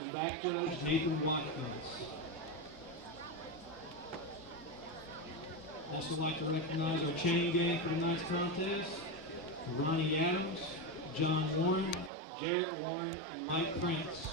And back judge Nathan Watkins. Also like to recognize our chain gang for tonight's contest. Ronnie Adams, John Warren, Jarrett Warren, and Mike Prince.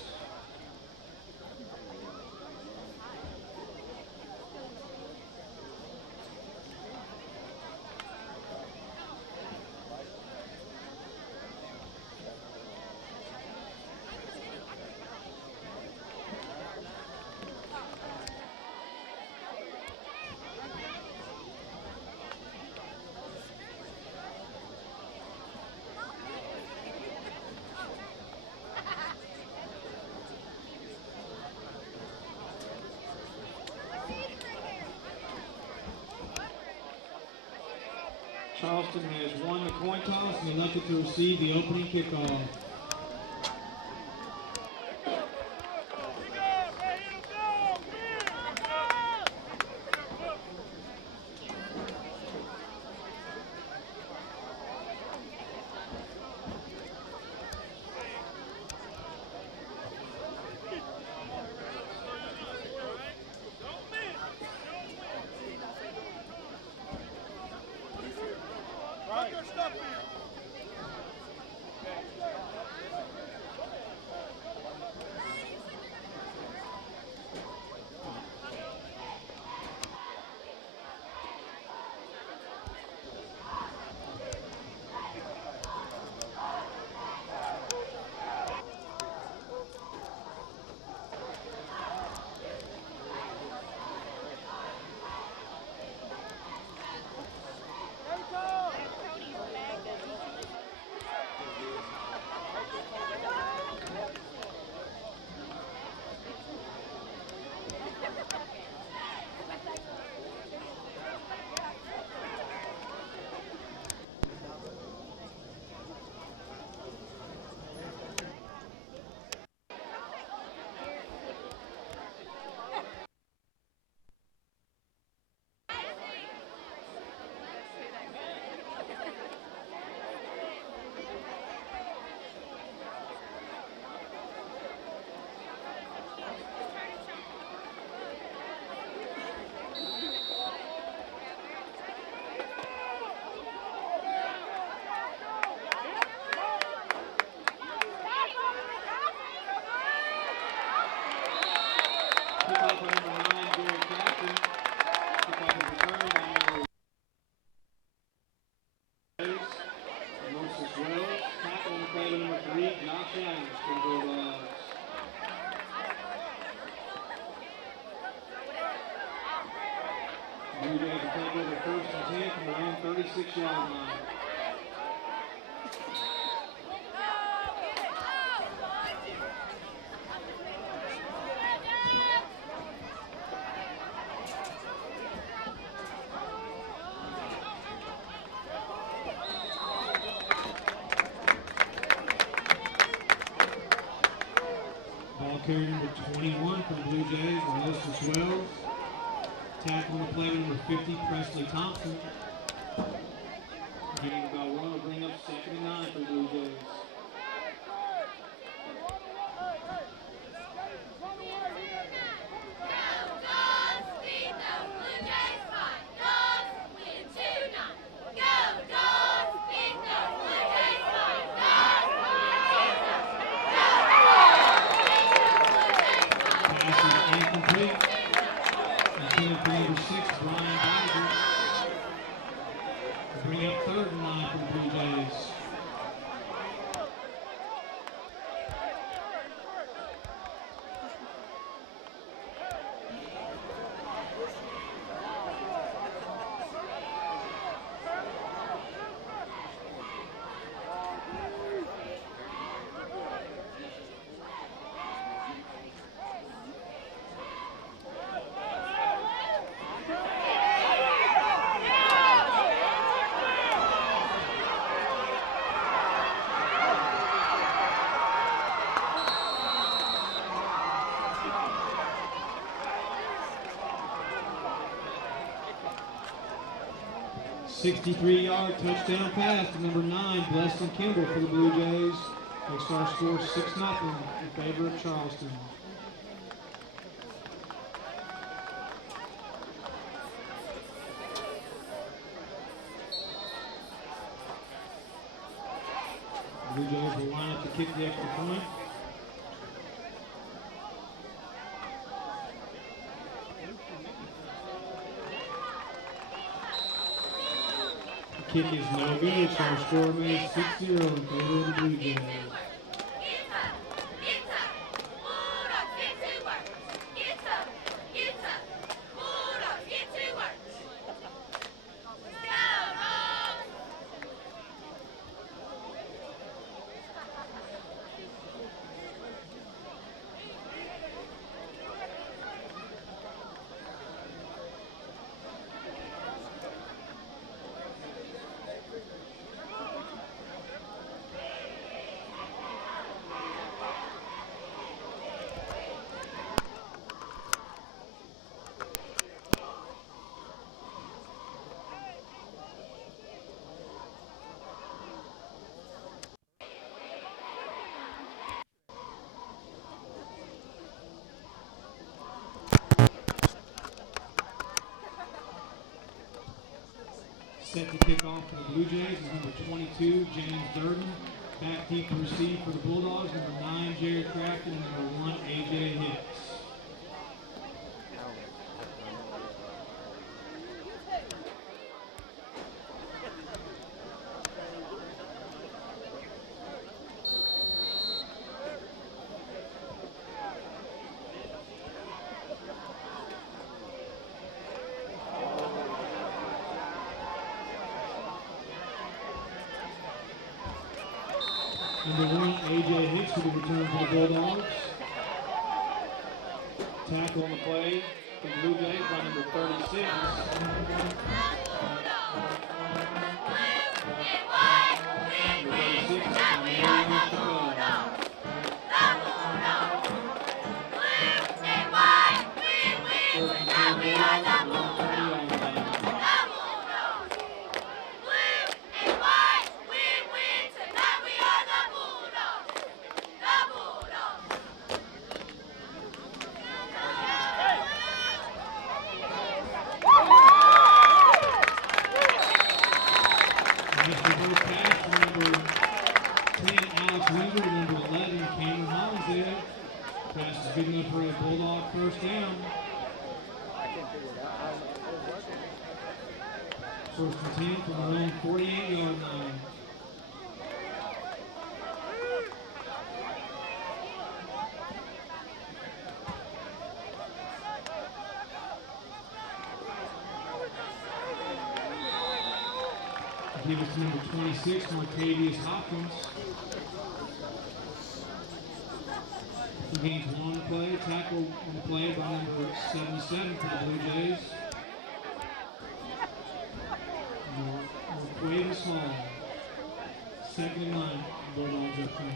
Charleston has won the coin toss and elected to receive the opening kickoff. Kickoff by number 9, Gary Captain. Kickoff is returned by number 8, Moses Wells. Tackle on the play by number 3, Josh Adams for the Bulldogs. Blue Jays will take over first and 10 from their own 36-yard line. Carry number 21 for the Blue Jays, Moses Wells. Tackle on the play number 50, Presley Thompson. Getting about one will bring up 2nd and 9 for the Blue Jays. Bring up 3rd and 9 for the Blue Jays. '63-yard touchdown pass to number 9, Bleston Kimball for the Blue Jays. Makes our score 6-0 in favor of Charleston. Blue Jays will line up to kick the extra point. The kick is no good, so our score remains 6-0 in favor of the Blue Jays. Set to kick off for the Blue Jays is number 22, James Durden. Back deep to receive for the Bulldogs, number 9, Jared Crafton, and number 1, AJ Hicks. Number 1, AJ Hicks with the return for the Bulldogs. Tackle on the play for the Blue Jays by number 36. Pass is good enough for a Bulldog first down. First and 10 from their own 48-yard line. Give it to number 26, Martavius Hopkins. He gains 1 play, tackle on the play by number 77 for the Blue Jays. Martavius Hall. Second and 9, Bulldogs up front.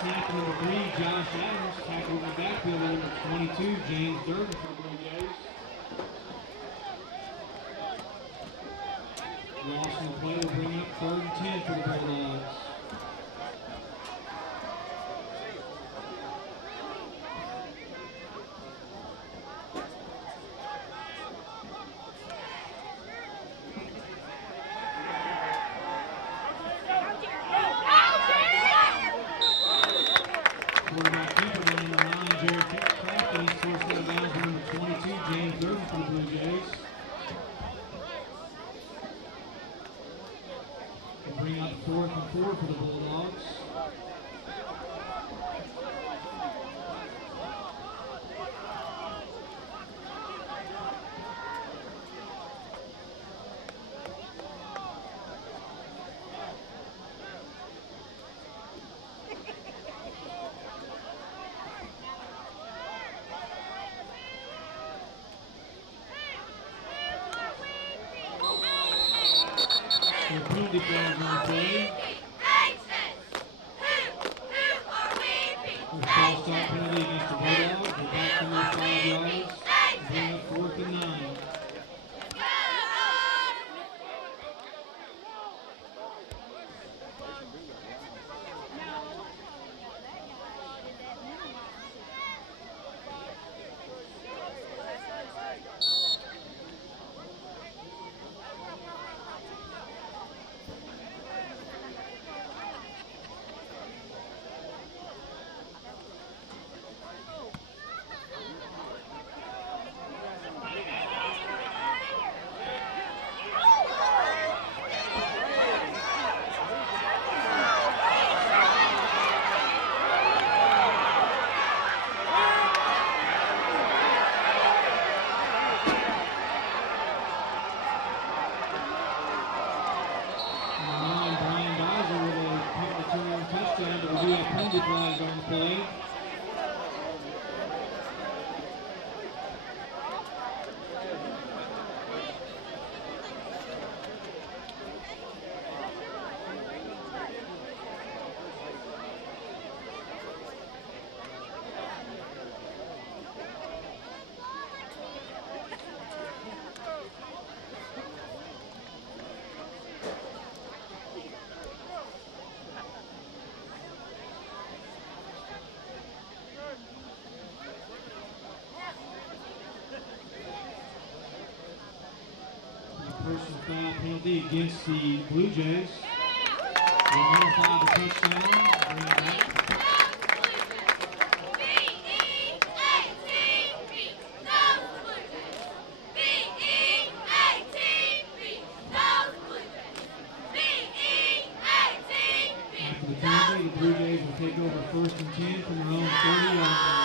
Snap number 3, Josh Adams. Tackle in the backfield number 22, James Durden for the Blue Jays. Loss in the play will bring up 3rd and 10 for the Bulldogs. Bring up 4th and 4 for the Bulldogs. Penalty flags on play. A false start penalty against the Bulldogs. They're back to their 5 yards. Bring up 4th and 9. Penalty flags on the play. Personal foul penalty against the Blue Jays. They nullify the touchdown. Bring it back. After the penalty, the Blue Jays will take over 1st and 10 from their own 30-yard line.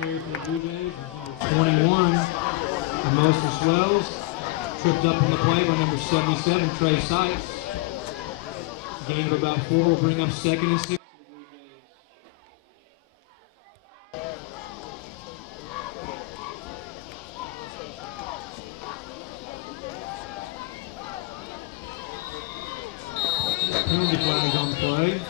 For the Blue Jays, 21, Moses Wells, tripped up on the play by number 77, Trey Sykes. Gain of about 4 will bring up 2nd and 6. Penalty flags on the play.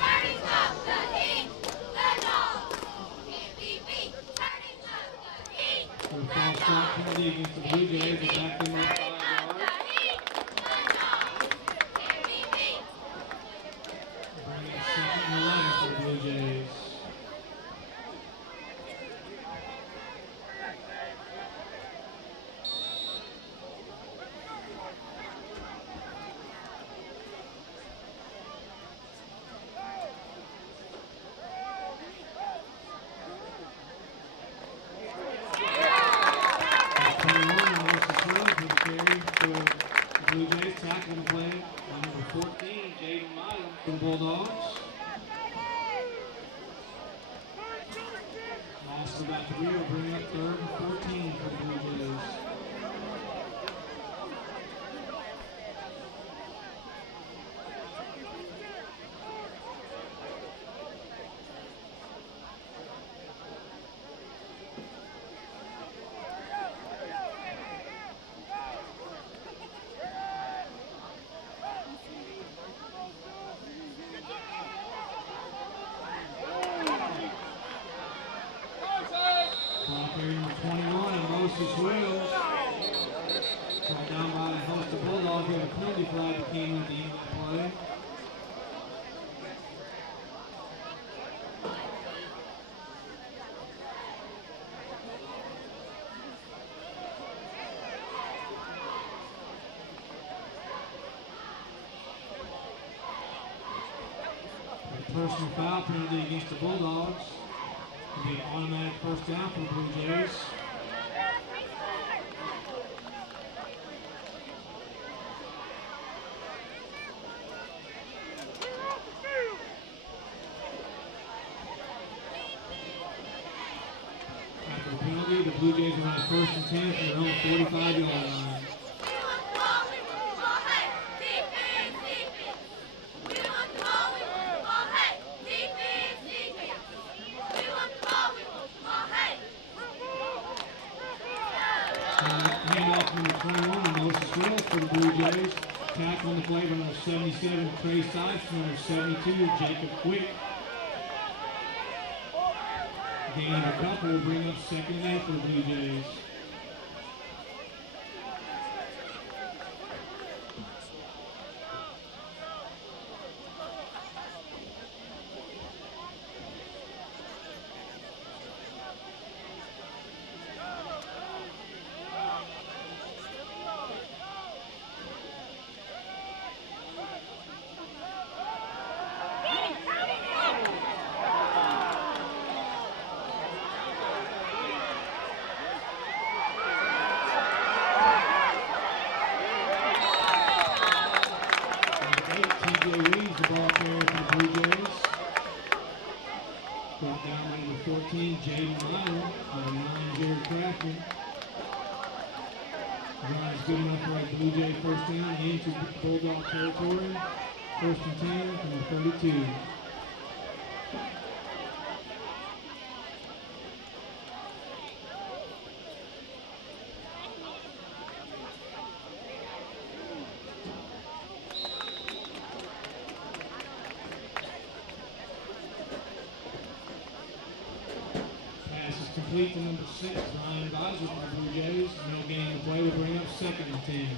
A false start penalty against the Blue Jays. They're back in their 5 yards. Bringing up 2nd and 11 for the Blue Jays. Blue Jays tackle the play on number 14, Jaden Miles from Bulldogs. Loss of about 3 will bring up 3rd and 14 for the Blue Jays. Number 21, Moses Wells. Called down by a host of Bulldogs. We have a penalty flag that came at the end of the play. A personal foul penalty against the Bulldogs. It'll be an automatic 1st down for the Blue Jays. Blue Jays are on the 1st and 10 from their own 45-yard line. Handoff number 21 and Moses Wells for the Blue Jays. Tackle on the play by number 77, Trey Sykes, number 72, Jacob Quick. Gain of a couple will bring up 2nd and 8 for the Blue Jays. Blue Jay first down into Bulldog territory. 1st and 10 from the 32. Pass is complete to number 6, Ryan Advisor for the Blue Jays. No gain to play will bring up 2nd and 10.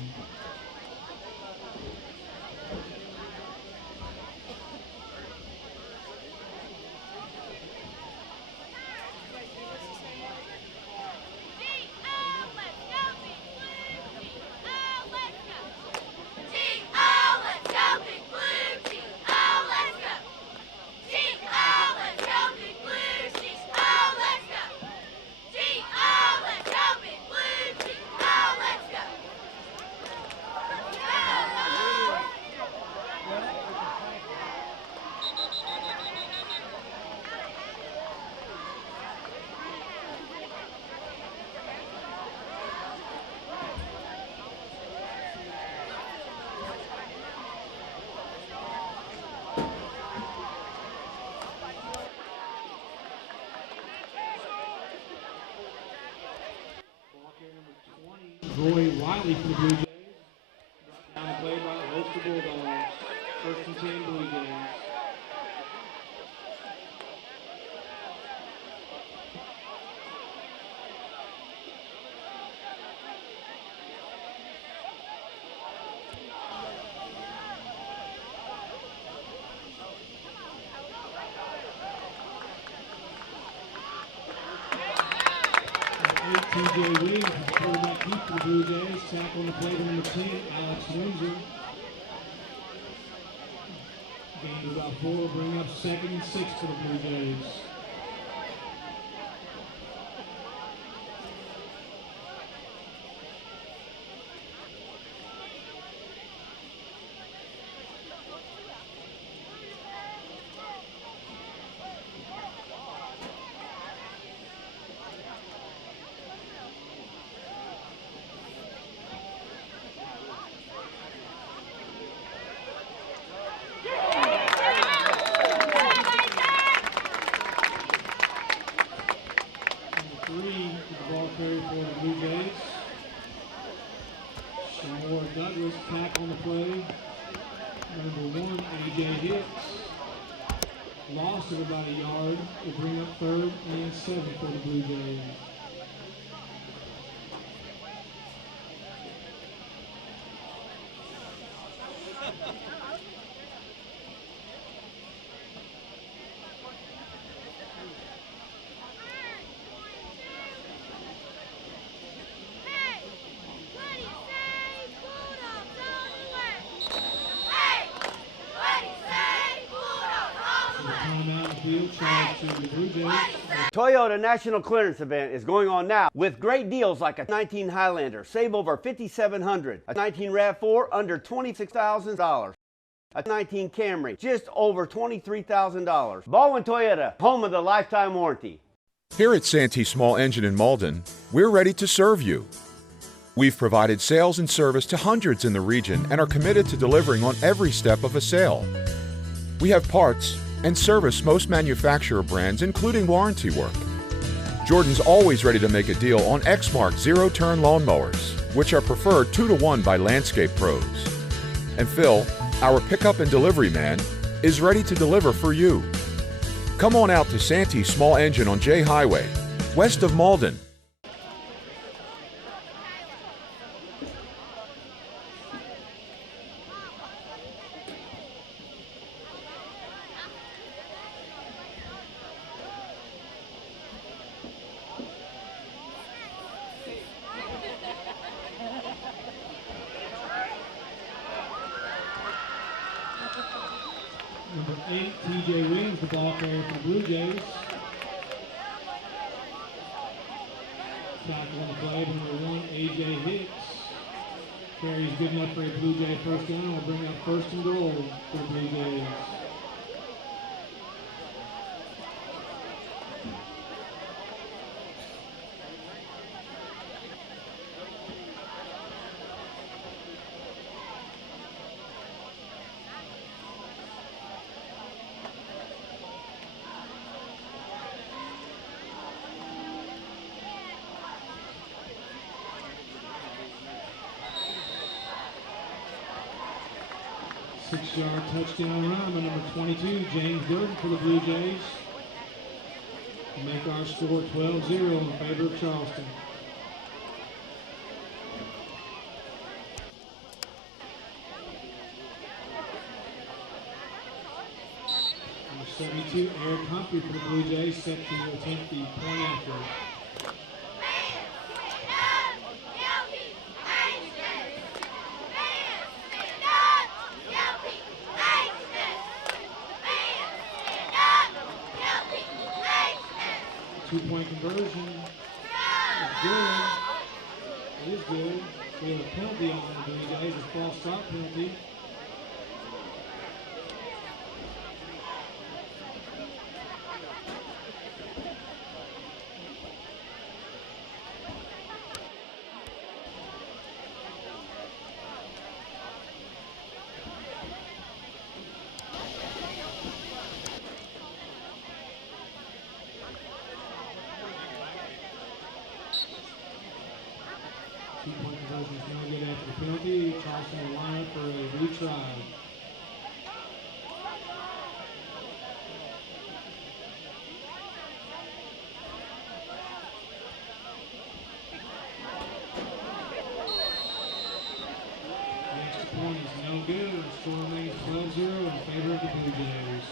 Roy Wiley for the Blue Jays. Brought down the play by the Ulster Bulldogs. 1st and 10 Blue Jays. TJ Williams is the quarterback keep for the Blue Jays. Tackle on the play to number 10, Alex Windsor. Gain of about 4 will bring up 2nd and 6 for the Blue Jays. Douglas, tackle on the play. Number 1, AJ Hicks. Lost of about a yard. Will bring up 3rd and 7 for the Blue Jays. Toyota National Clearance Event is going on now with great deals like a 19 Highlander, save over $5,700, a 19 RAV4 under $26,000, a 19 Camry just over $23,000. Baldwin Toyota, home of the lifetime warranty. Here at Santee Small Engine in Malden, we're ready to serve you. We've provided sales and service to hundreds in the region and are committed to delivering on every step of a sale. We have parts and service most manufacturer brands, including warranty work. Jordan's always ready to make a deal on Exmark zero-turn lawnmowers, which are preferred 2-to-1 by landscape pros. And Phil, our pickup and delivery man, is ready to deliver for you. Come on out to Santee Small Engine on J Highway, west of Malden. Number 8, TJ Williams, the ball carrier for the Blue Jays. Tackle on the play, number 1, AJ Hicks. Carries good enough for a Blue Jay first down. Will bring up first and goal for the Blue Jays. Six-yard touchdown run by number 22, James Durden for the Blue Jays. To make our score 12-0 in favor of Charleston. Number 72, Eric Humphrey for the Blue Jays, set to attempt the point after. Two-point conversion is good. It is good. We have a penalty on the Blue Jays, a false start penalty. Two-point conversion is no good after the penalty. Charleston will line up for a retry. Next point is no good. Score remains 12-0 in favor of the Blue Jays.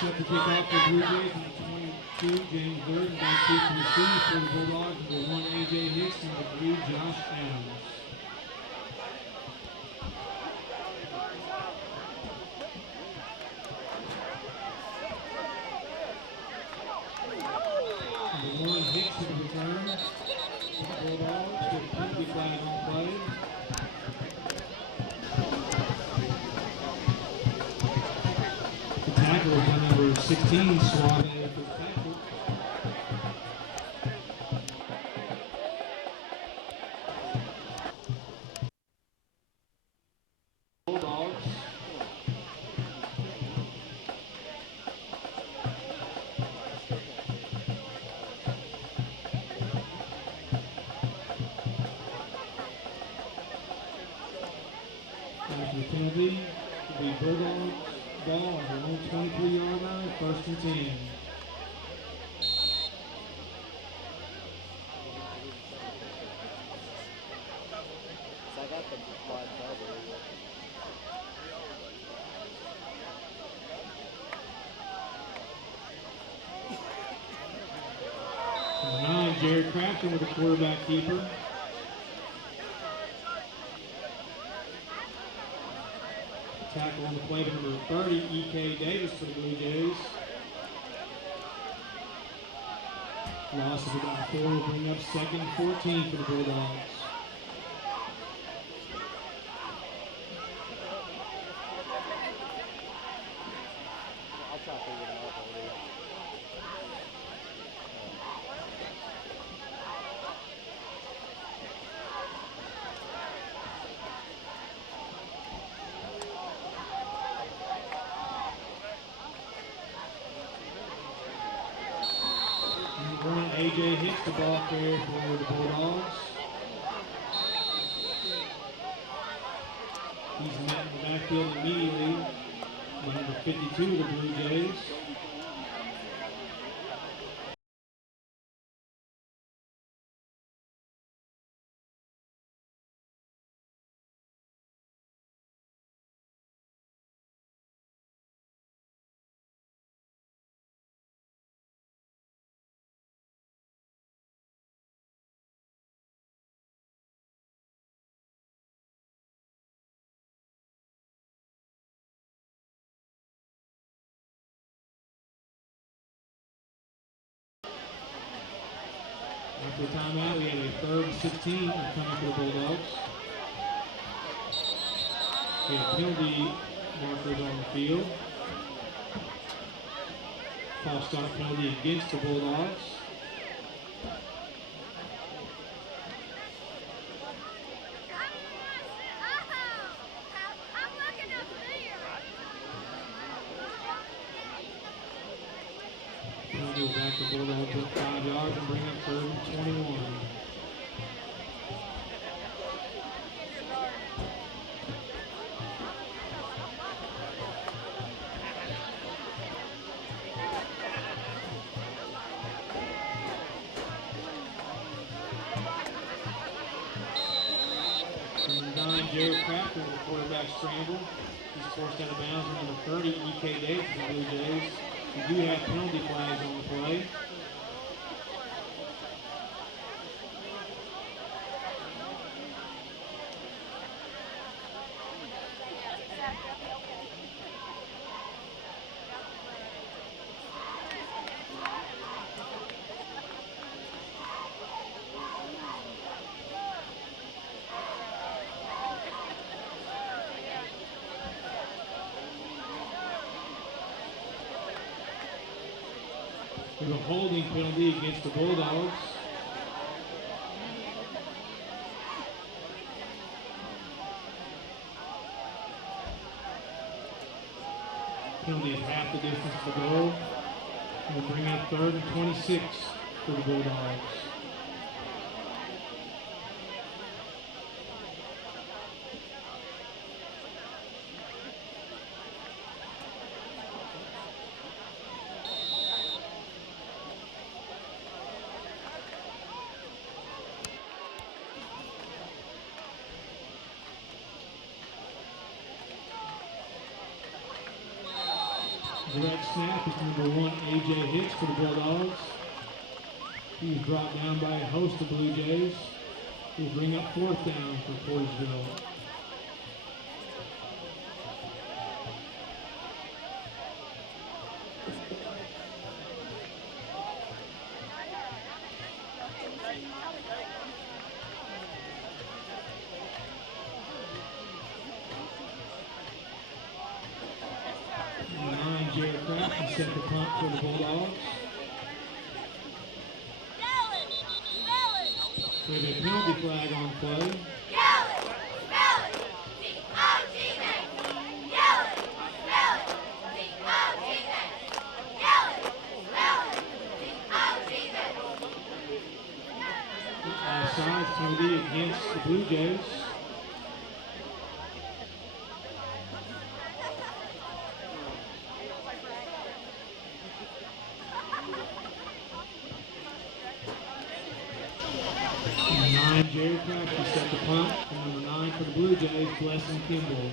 Set to kick off for Blue Jays, number 22, James Durden, back deep to receive for the Bulldogs, number 1, AJ Hicks, number 3, Josh Adams. Number 1, Hicks to the return. The Bulldogs with a penalty flag on the play. Tackle by number 16, Suave Fitzpatrick. Bulldogs. After the penalty, will be Bulldogs ball on their own 23-yard line, 1st and 10. Number 9, Jared Crafton with the quarterback keeper. Tackle on the play to number 30, E.K. Davis for the Blue Jays. Loss of about 4 will bring up 2nd and 14 for the Bulldogs. A.J. hits the ball carrier for the Bulldogs. He's met in the backfield immediately by number 52 of the Blue Jays. After the timeout, we had a 3rd and 16 coming for the Bulldogs. We have penalty markers on the field. False start penalty against the Bulldogs. Penalty will back the Bulldogs up 5 yards and bring up 3rd and 21. Number 9, Jared Crafton with the quarterback scramble. He's forced out of bounds with number 30, E.K. Davis of the Blue Jays. We do have penalty flags on the play. There's a holding penalty against the Bulldogs. Penalty is half the distance to goal. We'll bring up 3rd and 26 for the Bulldogs. Direct snap is number 1, A.J. Hicks for the Bulldogs. He was brought down by a host of Blue Jays. He'll bring up 4th down for Portageville. Jared Crafton set the punt for the Bulldogs. We have a penalty flag on play. Offside penalty against the Blue Jays. Jerry Crabtree set the punt, and number 9 for the Blue Jays, Blessing Kimball.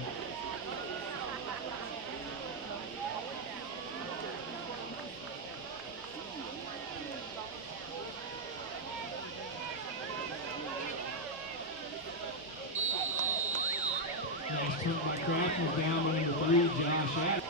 Nice punt by Crabtree, down by number 3, Josh Adams.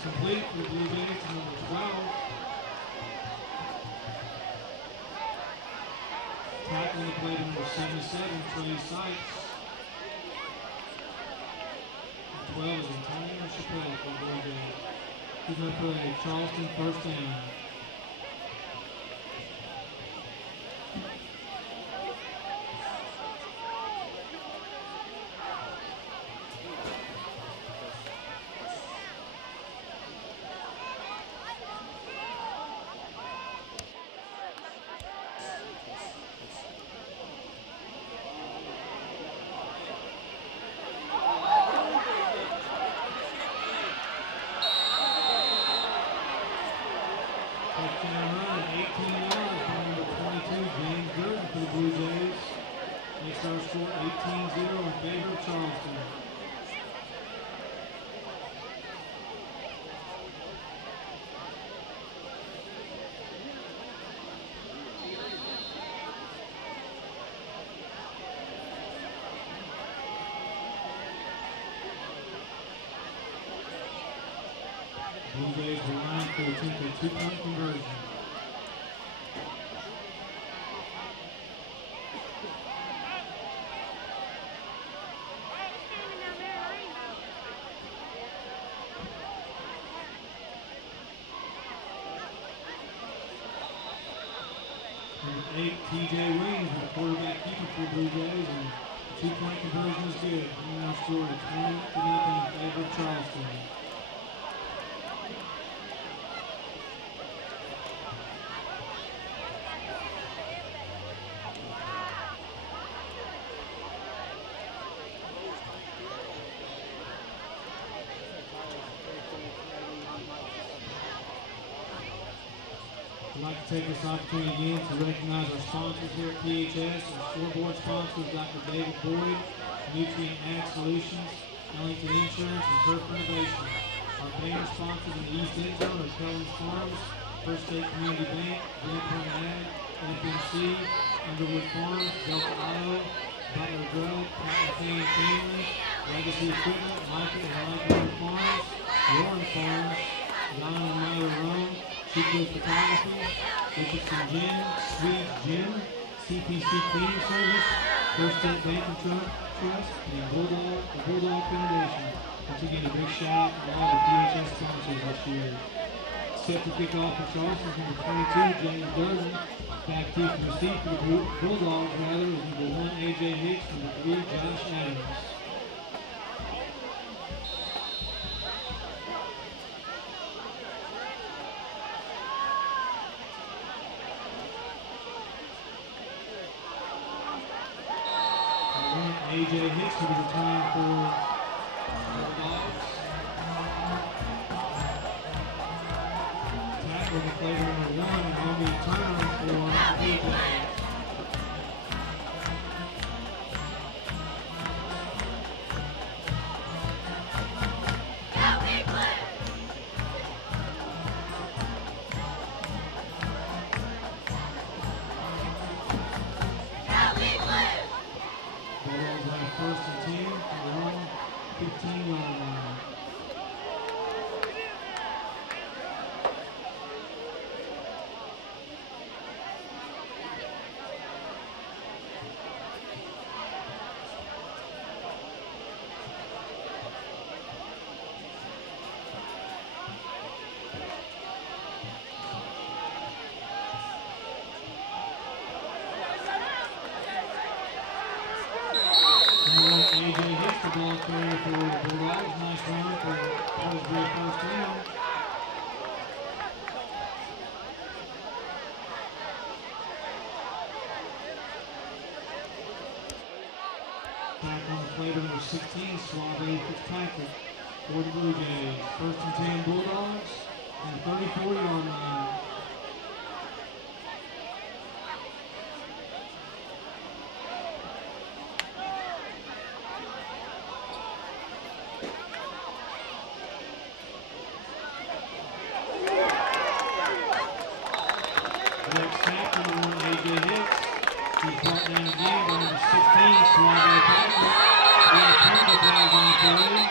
Complete for the Blue Jays to number 12. Tackling the play to number 77, Trey Sykes. 12 is Antonio Chappelle for the Blue Jays. He's going to play Charleston first down. Touchdown run, 18 yards by number 22, James Durden for the Blue Jays. Makes our score 18-0 in favor of Charleston. Blue Jays will line to attempt a two-point conversion. Number 8, TJ Williams, the quarterback keeper for the Blue Jays, and the two-point conversion is good. We now score at 20-0 in favor of Charleston. I'd like to take this opportunity again to recognize our sponsors here at PHS. Our scoreboard sponsors, Dr. David Boyd, Nutrient Ag Solutions, Ellington Insurance, and Turf Renovation. Our banner sponsors in the East End Zone are Kellens Farms, First State Community Bank, Greenpoint Ag, FNC, Underwood Farms, Delta Auto, Butler Grove, Patton Payne Family, Legacy Equipment, Michael and Michael Farms, Warren Farms, Don and Myra Rome, Chico Photography, Richardson Gym, Sweet Gym, CPC Cleaning Service, First State Bank and Trust, and the Bulldog Foundation. Once again, a big shout out to all the PHS sponsors this year. Set to kick off for Charleston, number 22, James Durden. Back deep from the seat for the Bulldogs, rather, is number 1, AJ Hicks, number 3, Josh Adams. AJ Hicks will be returning for the Dogs. Tackle the play number 1, and will be returned for AJ. First and 10 for the home 15 yard line. AJ Hicks, the ball carrier for the Bulldogs. Nice run for Portageville first down. Back on the play, number 16, Suave Fitzpatrick for the Blue Jays. 1st and 10 Bulldogs on the 34-yard line. Next tackle, number 1, A.J. Hicks. He's brought down again by number 16, Suave Patrick. We have penalty flags on the play.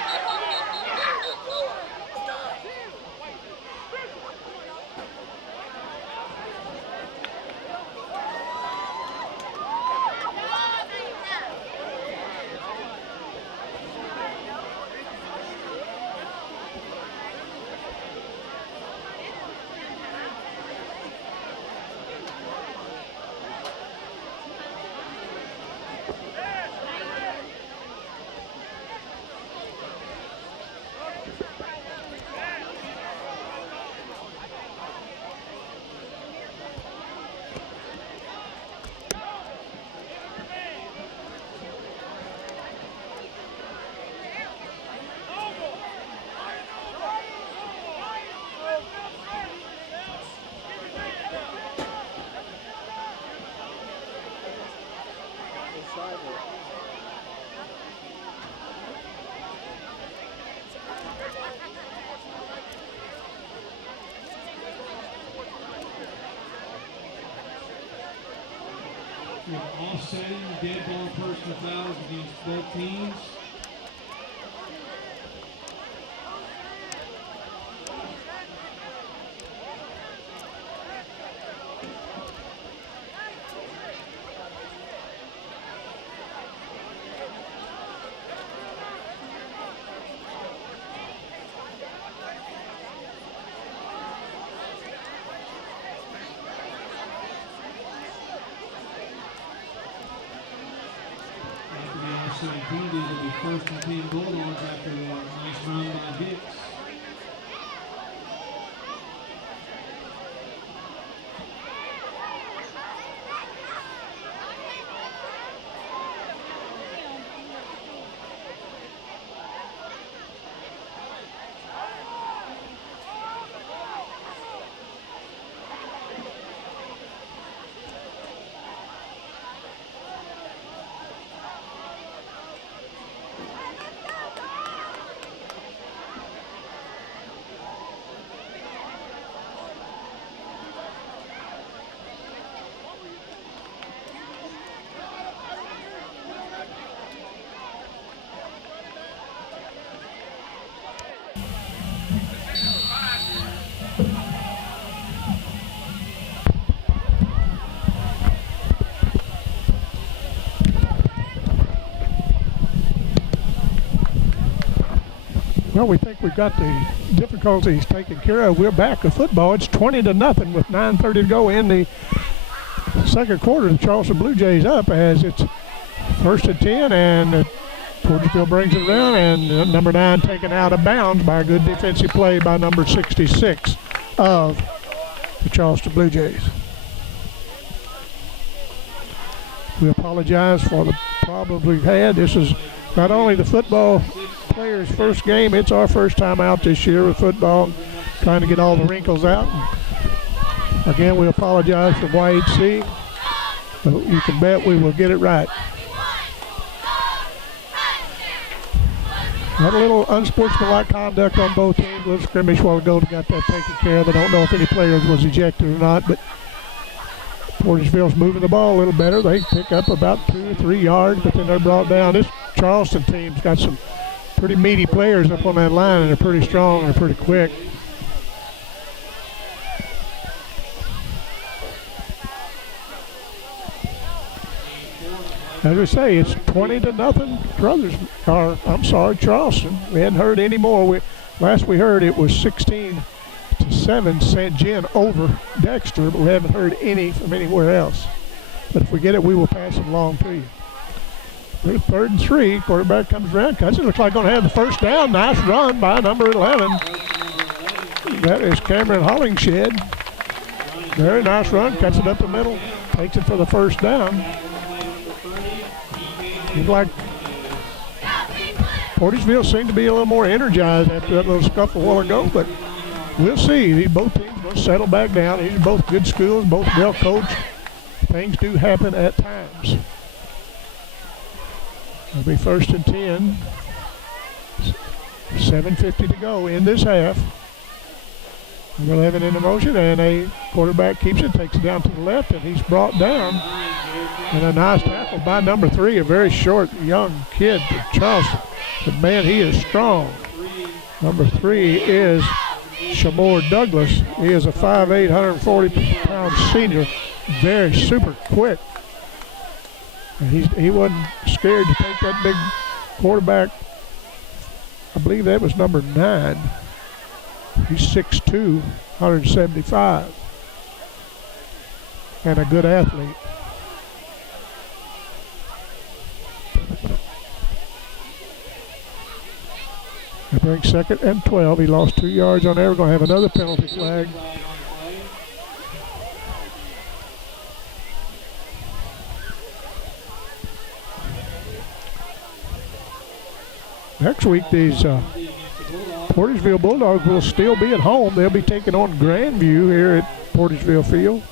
We have offsetting dead ball personal fouls against both teams. These will be 1st and 10 Bulldogs after a nice run by Hicks. Well, we think we've got the difficulties taken care of. We're back to football. It's 20-0 with 9:30 to go in the second quarter. The Charleston Blue Jays up as it's 1st and 10, and Portageville brings it around, and number 9 taken out of bounds by a good defensive play by number 66 of the Charleston Blue Jays. We apologize for the problems we've had. This is not only the football players' first game, it's our first time out this year with football, trying to get all the wrinkles out. Again, we apologize for YHC, but you can bet we will get it right. Had a little unsportsmanlike conduct on both teams. A little scrimmage a while ago to got that taken care of. I don't know if any players was ejected or not, but Portageville's moving the ball a little better. They pick up about 2 or 3 yards, but then they're brought down. This Charleston team's got some pretty meaty players up on that line, and they're pretty strong and they're pretty quick. As I say, it's 20-0 Charleston. We hadn't heard any more. Last we heard it was 16-7 St. John over Dexter, but we haven't heard any from anywhere else. But if we get it, we will pass it along to you. We're 3rd and 3. Quarterback comes around, cuts it. Looks like going to have the first down. Nice run by number 11. That is Cameron Hollingshed. Very nice run. Cuts it up the middle. Takes it for the first down. He'd like Portageville seemed to be a little more energized after that little scuffle a while ago, but we'll see. Both teams will settle back down. These are both good schools, both well coached. Things do happen at times. It'll be 1st and 10. 7:50 to go in this half. Number 11 in the motion, and a quarterback keeps it, takes it down to the left, and he's brought down. And a nice tackle by number 3, a very short young kid from Charleston. But man, he is strong. Number 3 is Shamor Douglas. He is a 5'8", 140-pound senior, very super quick. And he wasn't scared to take that big quarterback. I believe that was number 9. He's 6'2", 175, and a good athlete. They bring 2nd and 12. He lost 2 yards on there. We're going to have another penalty flag. Next week, these Portageville Bulldogs will still be at home. They'll be taking on Grandview here at Portageville Field.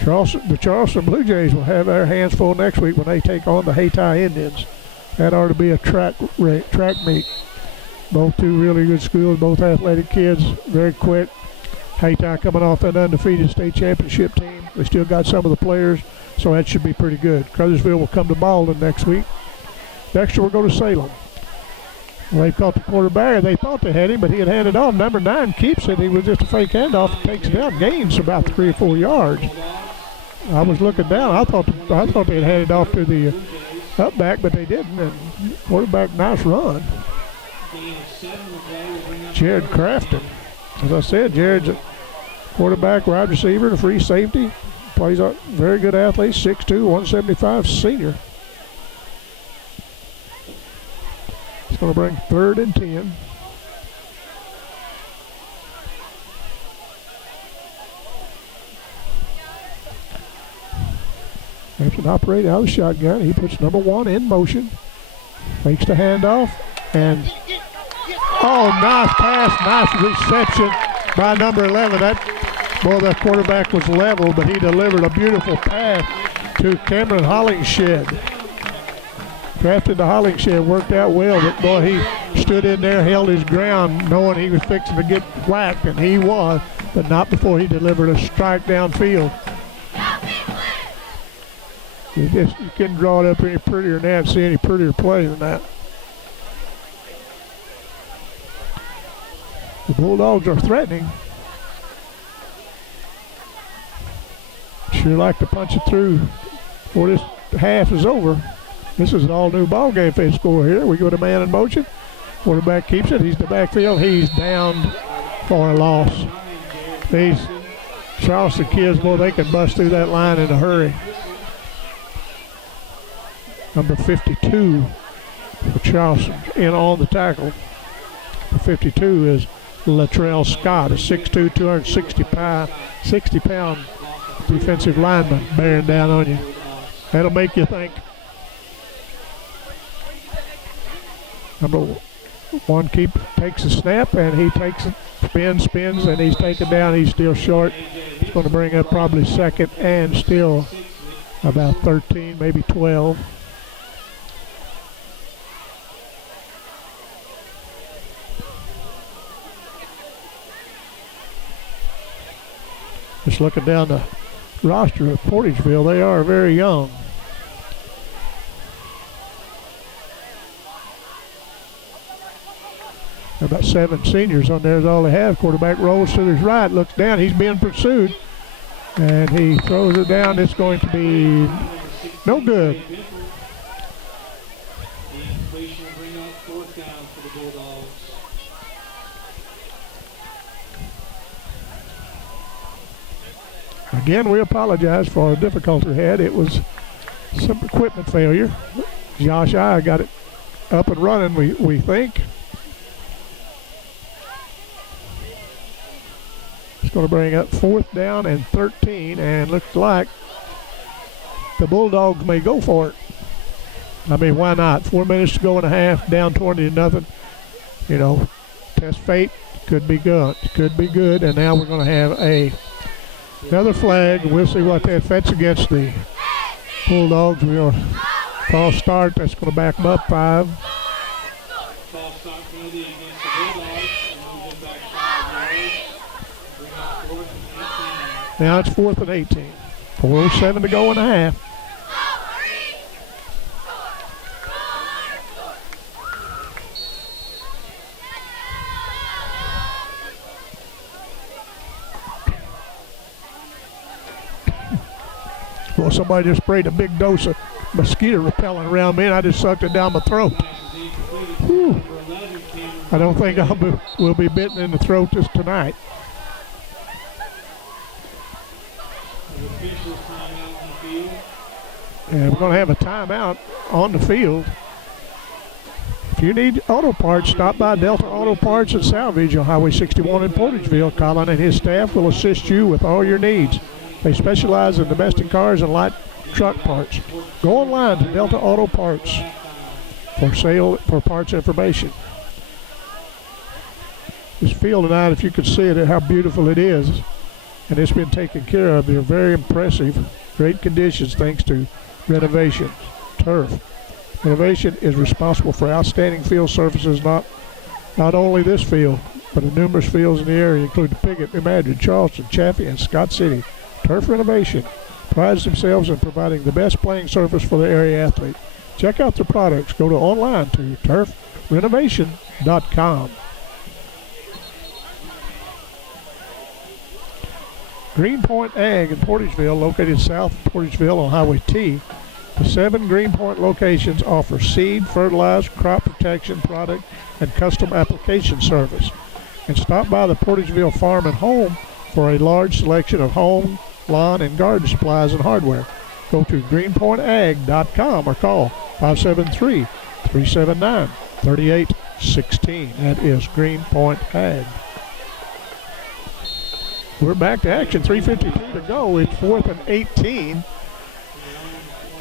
The Charleston Blue Jays will have their hands full next week when they take on the Hayti Indians. That ought to be a track meet. Both two really good schools, both athletic kids, very quick. Hayti coming off an undefeated state championship team. They still got some of the players, so that should be pretty good. Crothersville will come to Malden next week. Next year we'll go to Salem. Well, they caught the quarterback. They thought they had him, but he had handed off. Number 9 keeps it. He was just a fake handoff. Takes it down, gains about 3 or 4 yards. I was looking down. I thought they had handed off to the up back, but they didn't. And quarterback, nice run. Jared Crafton. As I said, Jared's a quarterback, wide receiver, and a free safety. Plays a very good athlete, 6'2", 175, senior. It's going to bring 3rd and 10. Hampton operating out of the shotgun. He puts number 1 in motion. Fakes the handoff. And, nice pass, nice reception by number 11. That quarterback was level, but he delivered a beautiful pass to Cameron Hollingshed. Crafted the Hollingshed, worked out well, but boy, he stood in there, held his ground, knowing he was fixing to get whacked, and he was, but not before he delivered a strike downfield. You couldn't draw it up any prettier than that, see any prettier play than that. The Bulldogs are threatening. Sure like to punch it through before this half is over. This is an all-new ball game if they score here. We go to man in motion. Quarterback keeps it. He's in the backfield. He's down for a loss. These Charleston kids, boy, they can bust through that line in a hurry. Number 52 for Charleston in on the tackle. 52 is Latrell Scott, a 6'2", 260-pound defensive lineman bearing down on you. That'll make you think. Number 1 takes a snap, and he takes it, spins, and he's taken down. He's still short. It's going to bring up probably 2nd and still about 13, maybe 12. Just looking down the roster of Portageville, they are very young. About 7 seniors on there is all they have. Quarterback rolls to his right, looks down. He's being pursued, and he throws it down. It's going to be no good. Again, we apologize for the difficulty we had. It was some equipment failure. Josh I got it up and running, we think. It's going to bring up 4th down and 13, and looks like the Bulldogs may go for it. I mean, why not? 4 minutes to go in a half, down 20-0. You know, test fate. Could be good. Could be good. And now we're going to have another flag. We'll see what that's against the Bulldogs. We'll false start. That's going to back them up 5. False start penalty against the Bulldogs. And move it back 5 yards. Bring up 4th and 18. Now it's 4th and 18. 4:07 to go in a half. Well, somebody just sprayed a big dose of mosquito repellent around me, and I just sucked it down my throat. Whew. I don't think we'll be bitten in the throat just tonight. And we're going to have a timeout on the field. If you need auto parts, stop by Delta Auto Parts and Salvage on Highway 61 in Portageville. Colin and his staff will assist you with all your needs. They specialize in domestic cars and light truck parts. Go online to Delta Auto Parts for parts information. This field tonight, if you can see it, how beautiful it is, and it's been taken care of. They're very impressive, great conditions thanks to Renovation Turf. Renovation is responsible for outstanding field surfaces, not only this field, but in numerous fields in the area, including Piggott, New Madrid, Charleston, Chaffee, and Scott City. Turf Renovation prides themselves in providing the best playing surface for the area athlete. Check out their products. Go online to turfrenovation.com. Greenpoint Ag in Portageville, located south of Portageville on Highway T. The 7 Greenpoint locations offer seed, fertilizer, crop protection product, and custom application service. And stop by the Portageville Farm and Home for a large selection of home, lawn, and garden supplies and hardware. Go to greenpointag.com or call 573-379-3816. That is Greenpoint Ag. We're back to action. 3:52 to go. It's 4th and 18.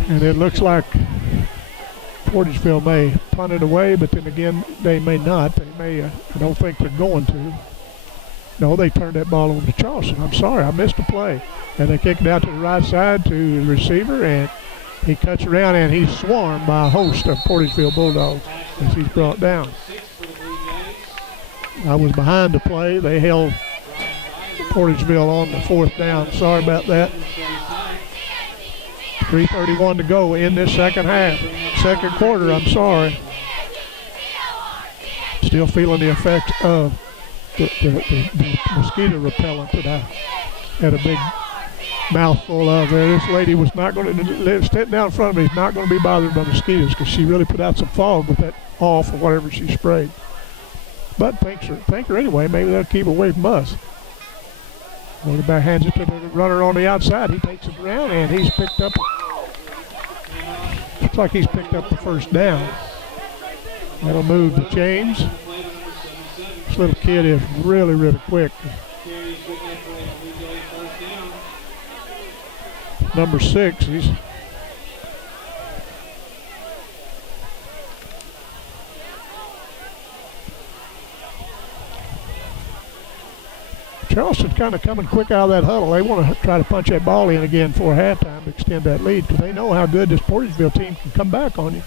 And it looks like Portageville may punt it away, but then again, they may not. They may, I don't think they're going to. No, they turned that ball over to Charleston. I'm sorry, I missed a play. And they kicked it out to the right side to the receiver, and he cuts around, and he's swarmed by a host of Portageville Bulldogs as he's brought down. I was behind the play. They held Portageville on the 4th down. Sorry about that. 3:31 to go in this second quarter, I'm sorry. Still feeling the effect of the mosquito repellent that I had a big mouthful of there. This lady was not going to, sitting down in front of me, is not going to be bothered by mosquitoes because she really put out some fog with that off or whatever she sprayed. But thank her anyway. Maybe they'll keep away from us. Quarterback hands it to the runner on the outside. He takes it around, and he's picked up. Looks like he's picked up the first down. That'll move the chains. This little kid is really, really quick. Number 6, he's Charleston kind of coming quick out of that huddle. They want to try to punch that ball in again for halftime to extend that lead because they know how good this Portageville team can come back on you.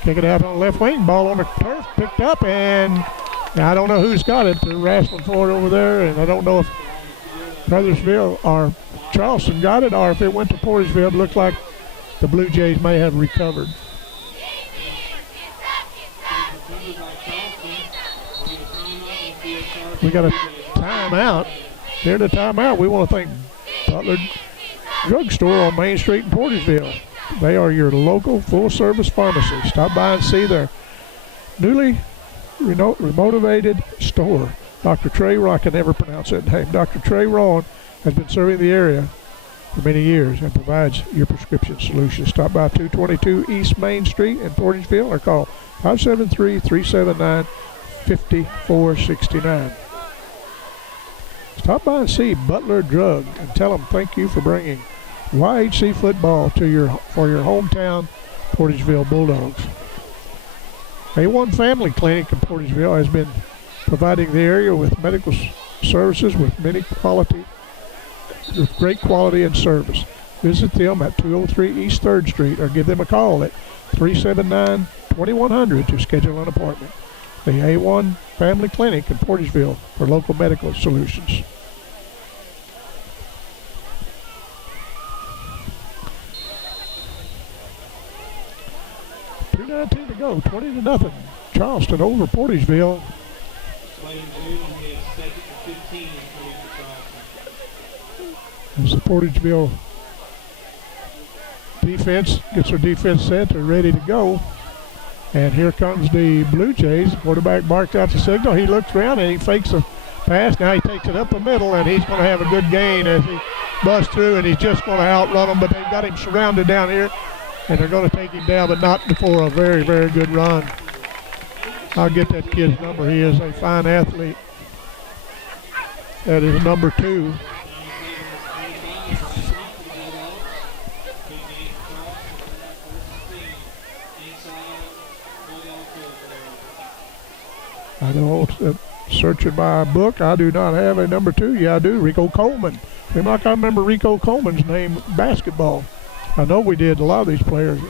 Kick it out on the left wing, ball on the turf, picked up, and now I don't know who's got it. They're wrestling for it over there, and I don't know if Brothersville or Charleston got it or if it went to Portageville. It looked like the Blue Jays may have recovered. We got a timeout. Here at the timeout, we want to thank Butler Drugstore on Main Street in Portageville. They are your local full-service pharmacy. Stop by and see their newly remotivated store. Dr. Trey Ron, I can never pronounce that name. Dr. Trey Ron has been serving the area for many years and provides your prescription solutions. Stop by 222 East Main Street in Portageville or call 573-379-5469. Stop by and see Butler Drug and tell them thank you for bringing YHC football to your hometown Portageville Bulldogs. A1 Family Clinic in Portageville has been providing the area with medical services with great quality and service. Visit them at 203 East 3rd Street or give them a call at 379-2100 to schedule an appointment. The A1 Family Clinic in Portageville for local medical solutions. .219 to go, 20-0. Charleston over Portageville. As the Portageville defense gets their defense set, they're ready to go. And here comes the Blue Jays. The quarterback barks out the signal. He looks around and he fakes a pass. Now he takes it up the middle, and he's going to have a good gain as he busts through, and he's just going to outrun them. But they've got him surrounded down here, and they're going to take him down, but not before a very, very good run. I'll get that kid's number. He is a fine athlete. That is number 2. I don't, searching my book, I do not have a number 2. Yeah, I do. Rico Coleman. Seems like I remember Rico Coleman's name in basketball. I know we did, a lot of these players.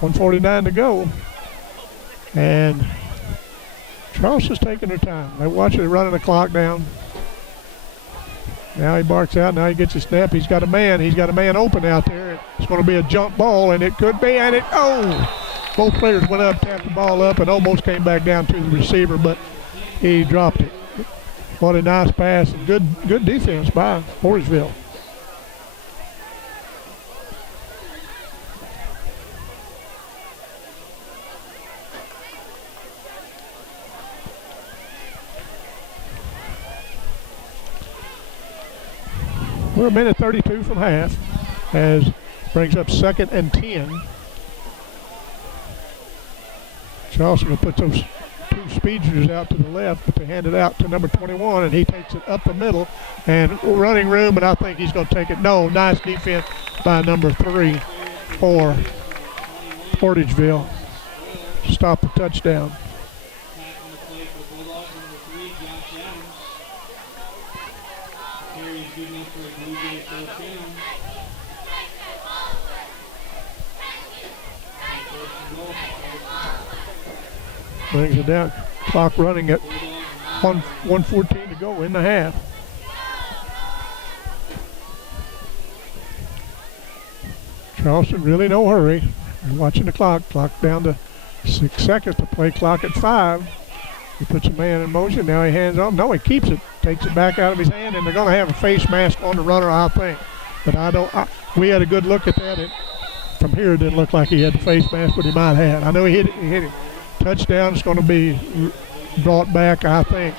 1:49 to go. And Charleston's taking their time. They're watching it, running the clock down. Now he barks out. Now he gets a snap. He's got a man. He's got a man open out there. It's going to be a jump ball, and it could be. And it, both players went up, tapped the ball up, and almost came back down to the receiver, but he dropped it. What a nice pass. Good defense by Portageville. We're a minute 32 from half, as brings up 2nd and 10. Charleston will put those 2 speedsters out to the left, but they hand it out to number 21, and he takes it up the middle and running room, and I think he's going to take it. No, nice defense by number 3 for Portageville. Stop the touchdown. Brings it down. Clock running at 1:14 to go in the half. Charleston really no hurry. They're watching the clock. Clock down to 6 seconds to play. Clock at 5. He puts a man in motion. Now he hands off. No, he keeps it. Takes it back out of his hand, and they're going to have a face mask on the runner, I think. But we had a good look at that. From here, it didn't look like he had the face mask, but he might have. I know he hit him. Touchdown is going to be brought back, I think.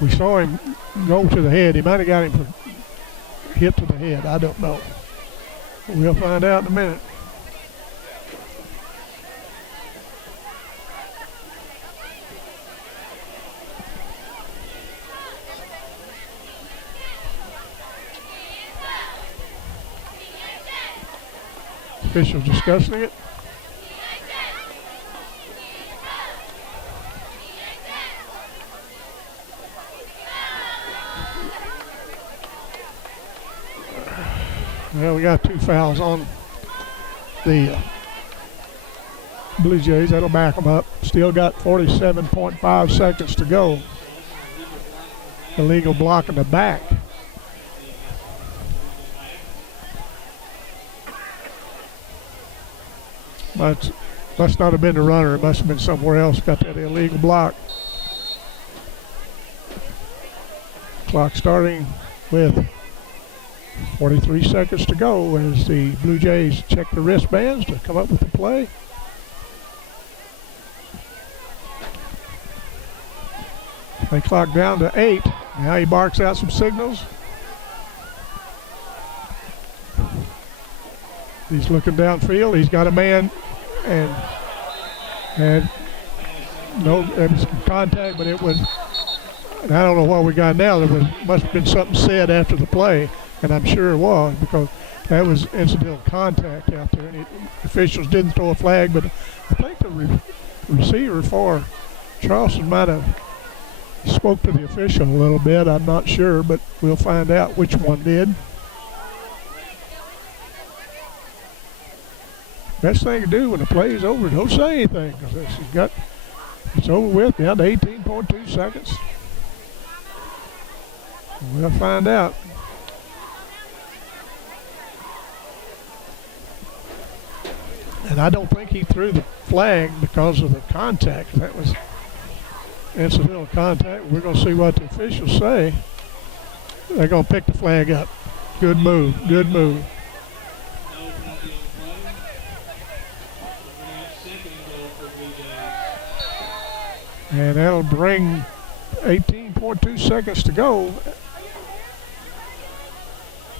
We saw him go to the head. He might have got him hit to the head. I don't know. We'll find out in a minute. Officials discussing it. Well, we got 2 fouls on the Blue Jays. That'll back them up. Still got 47.5 seconds to go. Illegal block in the back. But must not have been the runner. It must have been somewhere else. Got that illegal block. Clock starting with 43 seconds to go as the Blue Jays check the wristbands to come up with the play. They clock down to 8. Now he barks out some signals. He's looking downfield. He's got a man and no, it was contact, but it was And I don't know what we got now. Must have been something said after the play, and I'm sure it was, because that was incidental contact out there. And officials didn't throw a flag, but I think the receiver for Charleston might have spoke to the official a little bit. I'm not sure, but we'll find out which one did. Best thing to do when the play is over, don't say anything, because it's over with, down to 18.2 seconds. We'll find out. And I don't think he threw the flag because of the contact. That was incidental contact. We're going to see what the officials say. They're going to pick the flag up. Good move, good move. And that'll bring 18.2 seconds to go.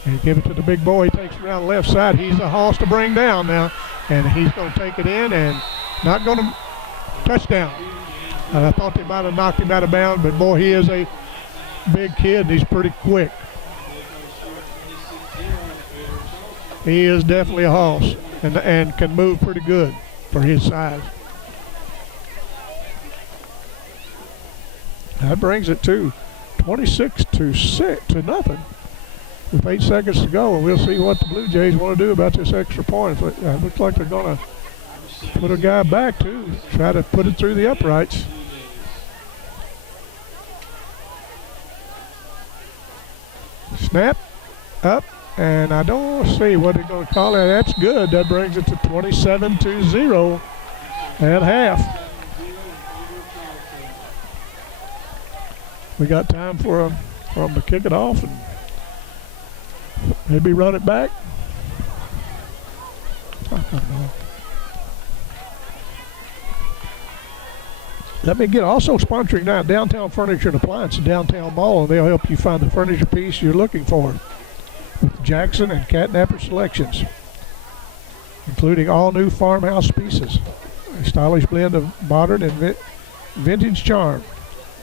And give it to the big boy. He takes it around the left side. He's a hoss to bring down now. And he's going to take it in and not going to touchdown. I thought they might have knocked him out of bounds, but boy, he is a big kid and he's pretty quick. He is definitely a hoss and can move pretty good for his size. That brings it to 26-6 with 8 seconds to go, and we'll see what the Blue Jays want to do about this extra point. It looks like they're going to put a guy back too, try to put it through the uprights. Snap up, and I don't see what they're going to call it. That's good. That brings it to 27-0 at half. We got time for them to kick it off and maybe run it back. I don't know. Let me get also sponsoring now Downtown Furniture and Appliance in Downtown Mall, and they'll help you find the furniture piece you're looking for with Jackson and Catnapper selections, including all new farmhouse pieces, a stylish blend of modern and vintage charm.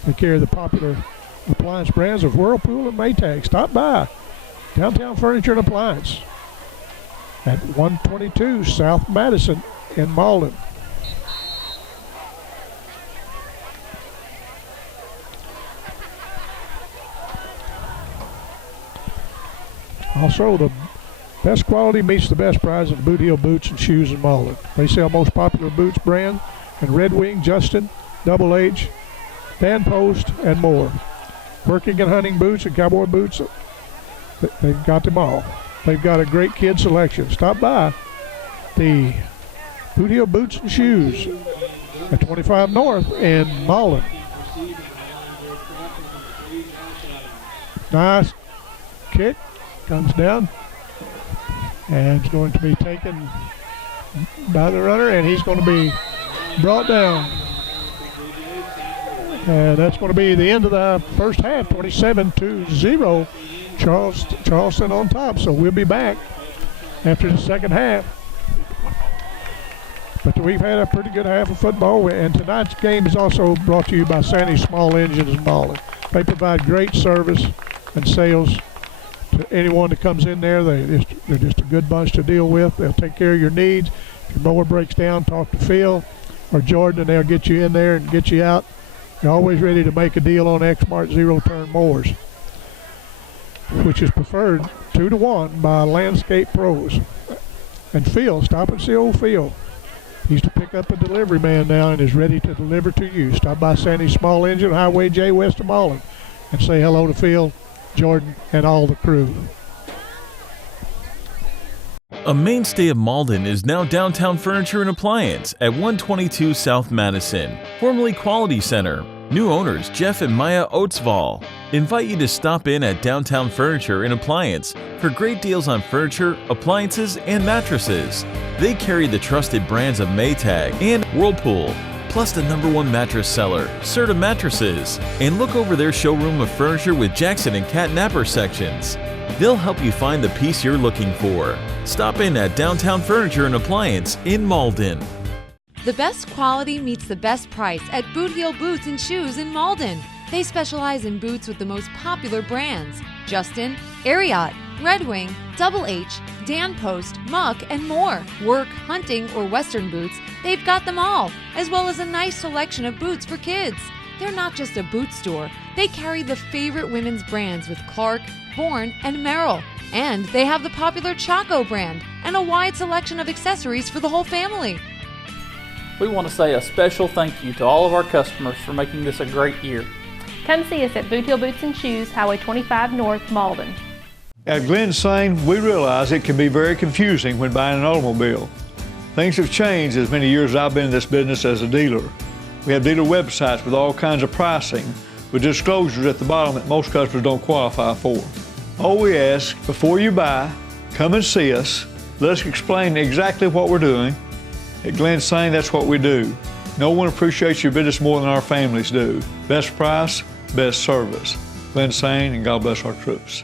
They carry the popular appliance brands of Whirlpool and Maytag. Stop by Downtown Furniture and Appliance at 122 South Madison in Malden. Also, the best quality meets the best price in Boot Heel Boots and Shoes in Malden. They sell most popular boots brands and Red Wing, Justin, Double H, Van Post, and more. Working and hunting boots and cowboy boots, they've got them all. They've got a great kid selection. Stop by the Boot Heel Boots and Shoes at 25 North in Malden. Nice kick, comes down, and it's going to be taken by the runner, and he's going to be brought down. And that's going to be the end of the first half, 27-0, Charleston on top. So we'll be back after the second half. But we've had a pretty good half of football, and tonight's game is also brought to you by Sandy's Small Engines in Malden. They provide great service and sales to anyone that comes in there. They're just a good bunch to deal with. They'll take care of your needs. If your mower breaks down, talk to Phil or Jordan, and they'll get you in there and get you out. You're always ready to make a deal on Exmark zero-turn mowers, which is preferred 2-to-1 by Landscape Pros. And Phil, stop and see old Phil. He's the pickup and delivery man now and is ready to deliver to you. Stop by Sandy's Small Engine, Highway J west of Malden, and say hello to Phil, Jordan, and all the crew. A mainstay of Malden is now Downtown Furniture and Appliance at 122 South Madison, formerly Quality Center. New owners Jeff and Maya Oatsval invite you to stop in at Downtown Furniture and Appliance for great deals on furniture, appliances, and mattresses. They carry the trusted brands of Maytag and Whirlpool, plus the #1 mattress seller, Serta Mattresses, and look over their showroom of furniture with Jackson and Catnapper sections. They'll help you find the piece you're looking for. Stop in at Downtown Furniture and Appliance in Malden. The best quality meets the best price at Boot Heel Boots and Shoes in Malden. They specialize in boots with the most popular brands: Justin, Ariat, Red Wing, Double H, Dan Post, Muck, and more. Work, hunting, or Western boots, they've got them all, as well as a nice selection of boots for kids. They're not just a boot store. They carry the favorite women's brands with Clark, Bourne, and Merrill. And they have the popular Chaco brand and a wide selection of accessories for the whole family. We want to say a special thank you to all of our customers for making this a great year. Come see us at Boot Hill Boots and Shoes, Highway 25 North, Malden. At Glen Sain, we realize it can be very confusing when buying an automobile. Things have changed as many years as I've been in this business as a dealer. We have dealer websites with all kinds of pricing, with disclosures at the bottom that most customers don't qualify for. All we ask, before you buy, come and see us. Let us explain exactly what we're doing. At Glen Sain, that's what we do. No one appreciates your business more than our families do. Best price, best service. Glen Sain, and God bless our troops.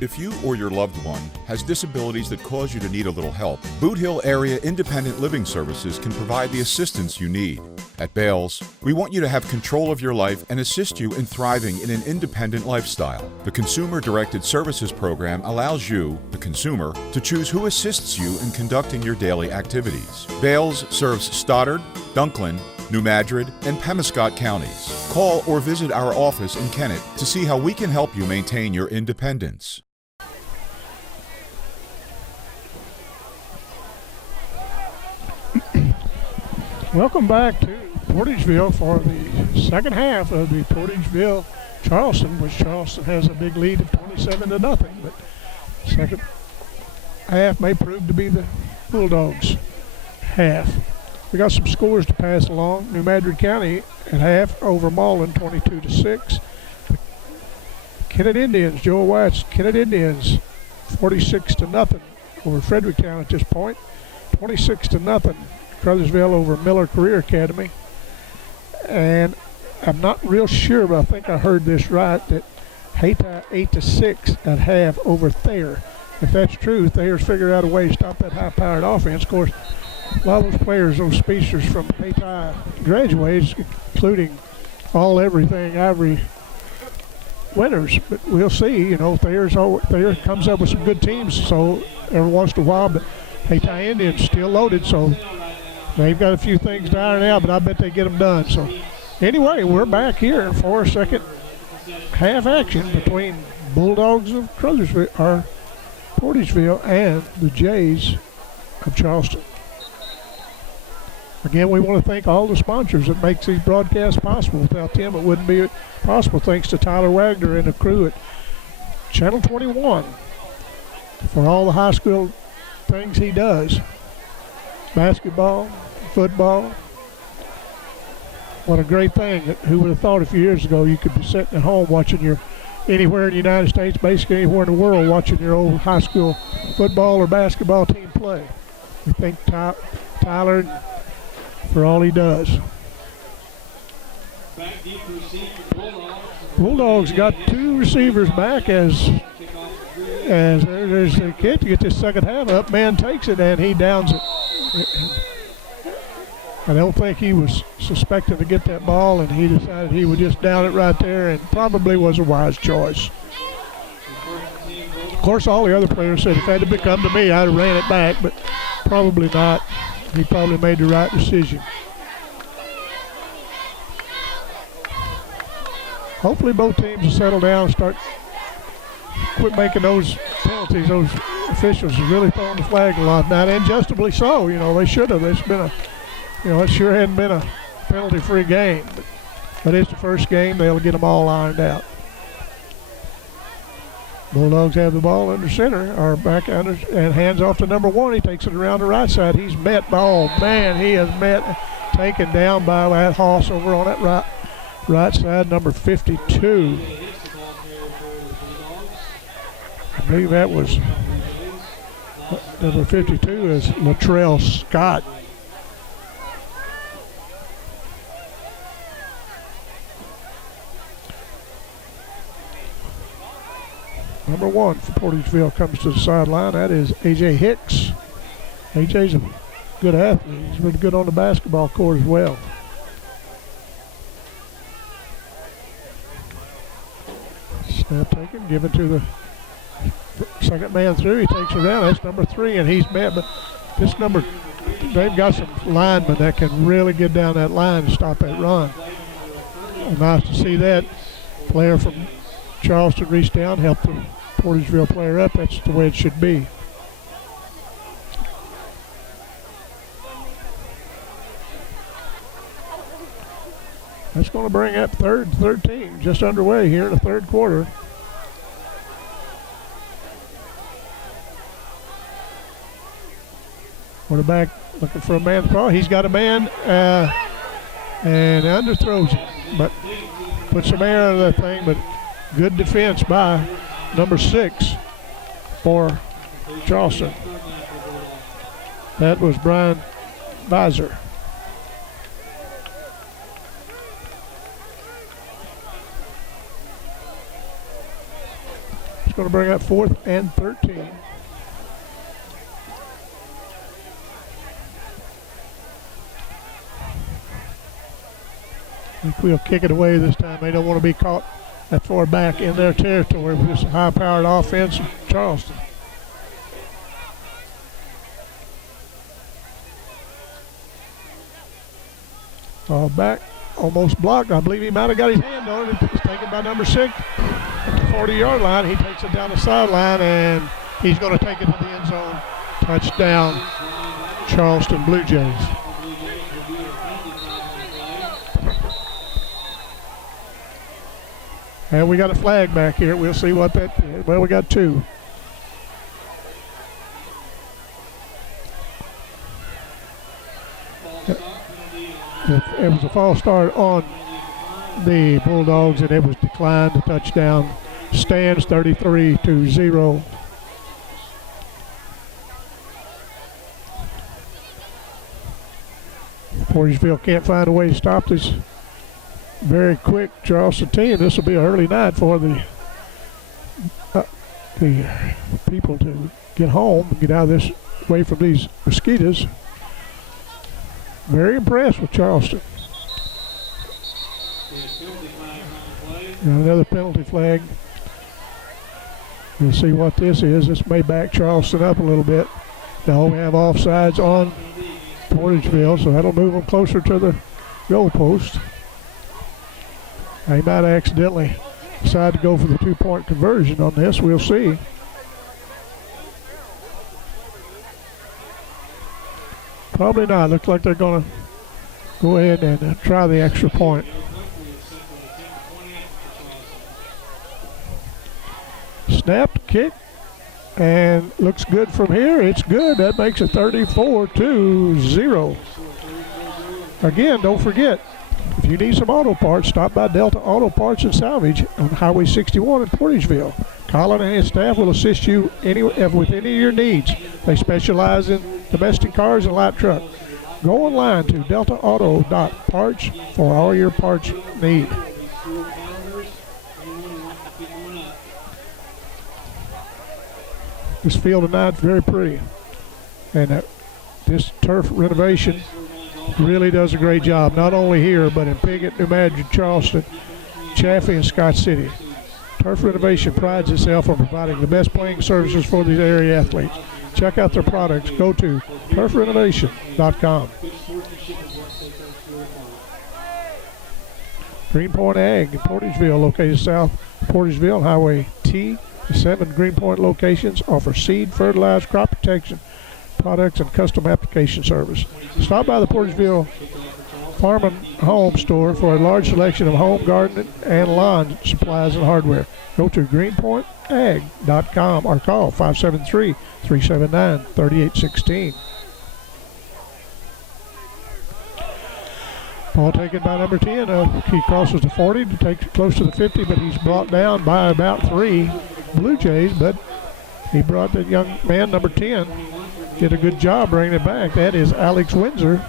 If you or your loved one has disabilities that cause you to need a little help, Boot Hill Area Independent Living Services can provide the assistance you need. At Bales, we want you to have control of your life and assist you in thriving in an independent lifestyle. The Consumer-Directed Services Program allows you, the consumer, to choose who assists you in conducting your daily activities. Bales serves Stoddard, Dunklin, New Madrid, and Pemiscot counties. Call or visit our office in Kennett to see how we can help you maintain your independence. Welcome back to Portageville for the second half of the Portageville-Charleston, which Charleston has a big lead of 27-0. But second half may prove to be the Bulldogs' half. We got some scores to pass along. New Madrid County at half over Malden, 22-6. Kennett Indians, Joel White's Kennett Indians, 46-0 over Fredericktown at this point. 26-0. Crothersville over Miller Career Academy. And I'm not real sure, but I think I heard this right, that Hayti 8-6 at half over Thayer. If that's true, Thayer's figured out a way to stop that high-powered offense. Of course, a lot of those players, those speedsters from Hayti graduates, including everything Ivory winners. But we'll see. You know, Thayer comes up with some good teams, so every once in a while. But Hayti Indians still loaded, so they've got a few things to iron out, but I bet they get them done. So anyway, we're back here for a second half action between Bulldogs of Portageville and the Jays of Charleston. Again, we want to thank all the sponsors that makes these broadcasts possible. Without them, it wouldn't be possible. Thanks to Tyler Wagner and the crew at Channel 21 for all the high school things he does. Basketball, football. What a great thing. Who would have thought a few years ago you could be sitting at home watching anywhere in the United States, basically anywhere in the world, watching your old high school football or basketball team play. We thank Tyler for all he does. Bulldogs got two receivers back as there's a kid to get this second half up. Man takes it and he downs it. I don't think he was suspecting to get that ball, and he decided he would just down it right there, and probably was a wise choice. Of course, all the other players said if it had come to me, I'd have ran it back, but probably not. He probably made the right decision. Hopefully both teams will settle down and quit making those penalties. Those officials have really thrown the flag a lot now, and justably so. You know, they should have. It's been it sure hadn't been a penalty-free game. But it's the first game. They'll get them all ironed out. Bulldogs have the ball under center, or back under, and hands off to number 1. He takes it around the right side. He's met by, he is taken down by that Hoss over on that right side, number 52. I believe that was number 52 is Latrell Scott. Number 1 for Portageville comes to the sideline. That is A.J. Hicks. A.J.'s a good athlete. He's really good on the basketball court as well. Snap taken, given to the second man through. He takes it down. That's number 3, and he's met. But this number, they've got some linemen that can really get down that line and stop that run. Nice to see that. Player from Charleston reached down, helped the Portageville player up. That's the way it should be. That's going to bring up 3rd and 13, just underway here in the third quarter. Quarterback looking for a man throw. He's got a man and underthrows it, but put some air out of that thing. But good defense by number 6 for Charleston. That was Brian Visor. It's going to bring up 4th and 13. I think we'll kick it away this time. They don't want to be caught that far back in their territory with this high-powered offense of Charleston. Ball back, almost blocked. I believe he might have got his hand on it. It's taken by number 6 at the 40-yard line. He takes it down the sideline, and he's going to take it to the end zone. Touchdown, Charleston Blue Jays. And we got a flag back here. We'll see what that is. Well, we got 2. It was a false start on the Bulldogs, and it was declined. The touchdown stands 33-0. Portageville can't find a way to stop this very quick Charleston team. This will be an early night for the people to get home and get out of this, away from these mosquitoes. Very impressed with Charleston. Another penalty flag. We'll see what this is. This may back Charleston up a little bit. Now we have offsides on Portageville, so that'll move them closer to the goalpost. He might accidentally decide to go for the 2-point conversion on this. We'll see. Probably not. Looks like they're going to go ahead and try the extra point. Snap, kick, and looks good from here. It's good. That makes it 34-0. Again, don't forget, if you need some auto parts, stop by Delta Auto Parts and Salvage on Highway 61 in Portageville. Colin and his staff will assist you with any of your needs. They specialize in domestic cars and light truck. Go online to deltaauto.parts for all your parts need. This field tonight is very pretty. And this turf renovation really does a great job, not only here, but in Piggott, New Madrid, Charleston, Chaffee, and Scott City. Turf Renovation prides itself on providing the best playing services for these area athletes. Check out their products. Go to turfrenovation.com. Greenpoint Ag in Portageville, located south Portageville, Highway T. The 7 Greenpoint locations offer seed, fertilizer, crop protection products, and custom application service. Stop by the Portageville Farm and Home store for a large selection of home, garden, and lawn supplies and hardware. Go to greenpointag.com or call 573-379-3816. Ball taken by number 10. He crosses the 40 to take it close to the 50, but he's brought down by about 3 Blue Jays, but he brought that young man, number 10, did a good job bringing it back. That is Alex Windsor.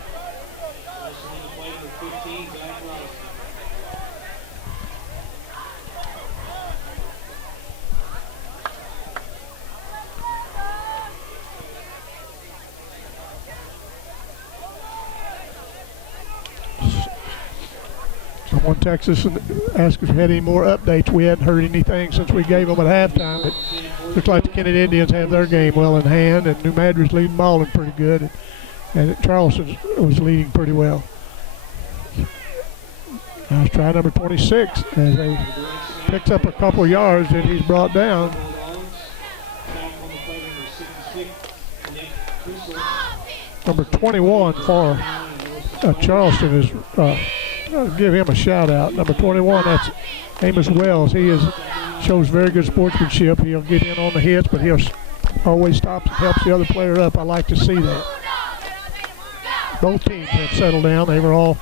Someone texted us and asked if we had any more updates. We hadn't heard anything since we gave them at halftime. It looked like the Kennedy Indians have their game well in hand, and New Madrid's leading Malden pretty good, and Charleston was leading pretty well. Now it's try number 26 as they picks up a couple yards, and he's brought down. Number 21 for Charleston is, I'll give him a shout out. Number 21, that's Amos Wells. He shows very good sportsmanship. He'll get in on the hits, but he'll always stops and helps the other player up. I like to see that. Both teams have settled down. They were all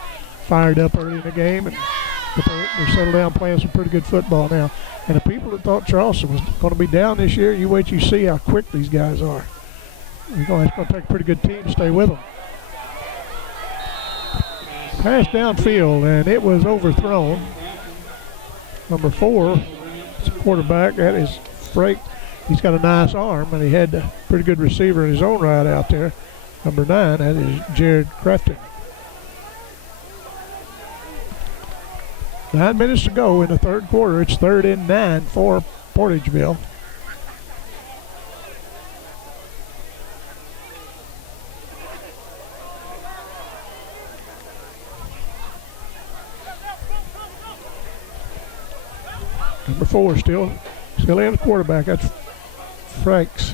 fired up early in the game, but they're settled down playing some pretty good football now. And the people that thought Charleston was going to be down this year, you wait till you see how quick these guys are. It's going to take a pretty good team to stay with them. Pass downfield, and it was overthrown. Number 4, it's a quarterback. That is Frank. He's got a nice arm, and he had a pretty good receiver in his own right out there. Number 9, that is Jared Crafton. 9 minutes to go in the third quarter. It's 3rd and 9 for Portageville. Number 4 still in the quarterback. That's Franks.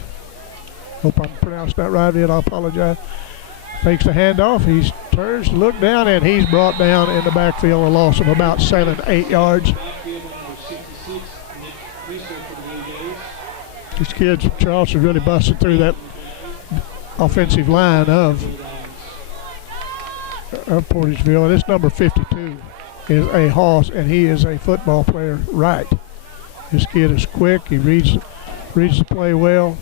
Hope I'm pronouncing that right. I'll apologize. Takes the handoff. He turns to look down, and he's brought down in the backfield, a loss of about 7-8 yards. These kids from Charleston really busted through that offensive line of Portageville. And this number 52 is a hoss, and he is a football player right. This kid is quick. He reads the play well,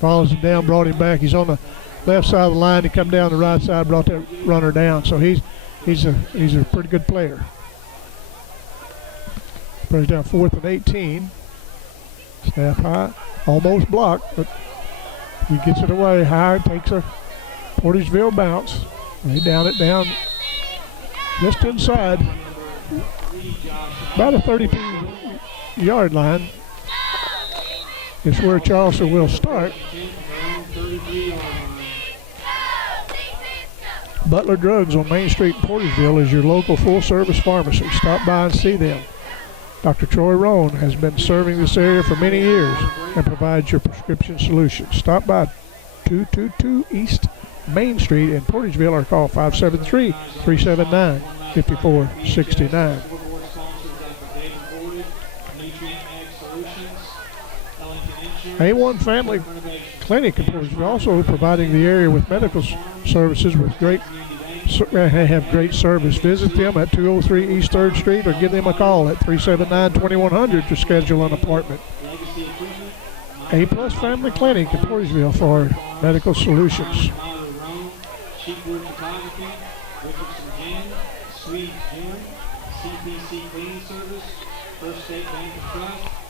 follows him down, brought him back. He's on the left side of the line. He come down the right side, brought that runner down. So he's a pretty good player. Brings down 4th and 18. Snap high, almost blocked, but he gets it away high, takes a Portageville bounce. They down it down just inside, about a 32-yard line. It's where Charleston will start. Butler Drugs on Main Street in Portageville is your local full-service pharmacy. Stop by and see them. Dr. Troy Rohn has been serving this area for many years and provides your prescription solutions. Stop by 222 East Main Street in Portageville or call 573-379-5469. A1 Family Clinic in Portageville also providing the area with medical services with have great service. Visit them at 203 East 3rd Street or give them a call at 379-2100 to schedule an appointment. A+ Family Clinic in Portageville for medical solutions.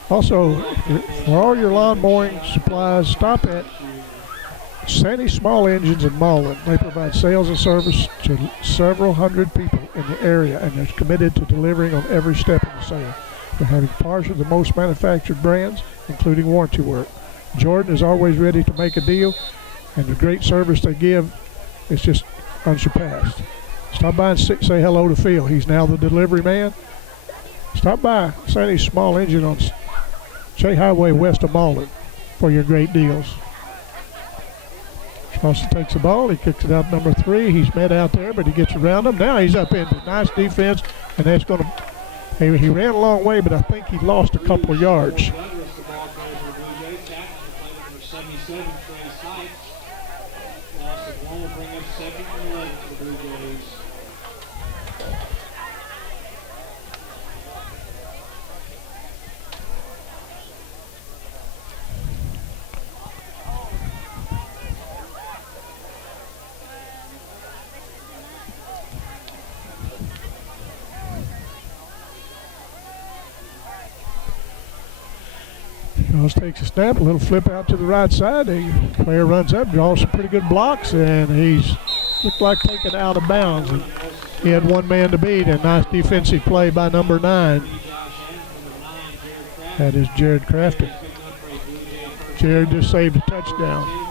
Also, for all your lawn mowing supplies, stop at Sandy Small Engines in Malden. They provide sales and service to several hundred people in the area, and they're committed to delivering on every step of the sale. They're having parts of the most manufactured brands, including warranty work. Jordan is always ready to make a deal, and the great service they give is just unsurpassed. Stop by and say hello to Phil. He's now the delivery man. Stop by Sandy Small Engine on Shea Highway west of Malden for your great deals. Charleston takes the ball. He kicks it out number 3. He's met out there, but he gets around him. Now he's up into nice defense, and that's going to. He ran a long way, but I think he lost a couple of yards. Takes a snap, a little flip out to the right side. The player runs up, draws some pretty good blocks, and he's looked like taken out of bounds. And He had one man to beat, and nice defensive play by number 9. That is Jared Crafton. Jared just saved a touchdown.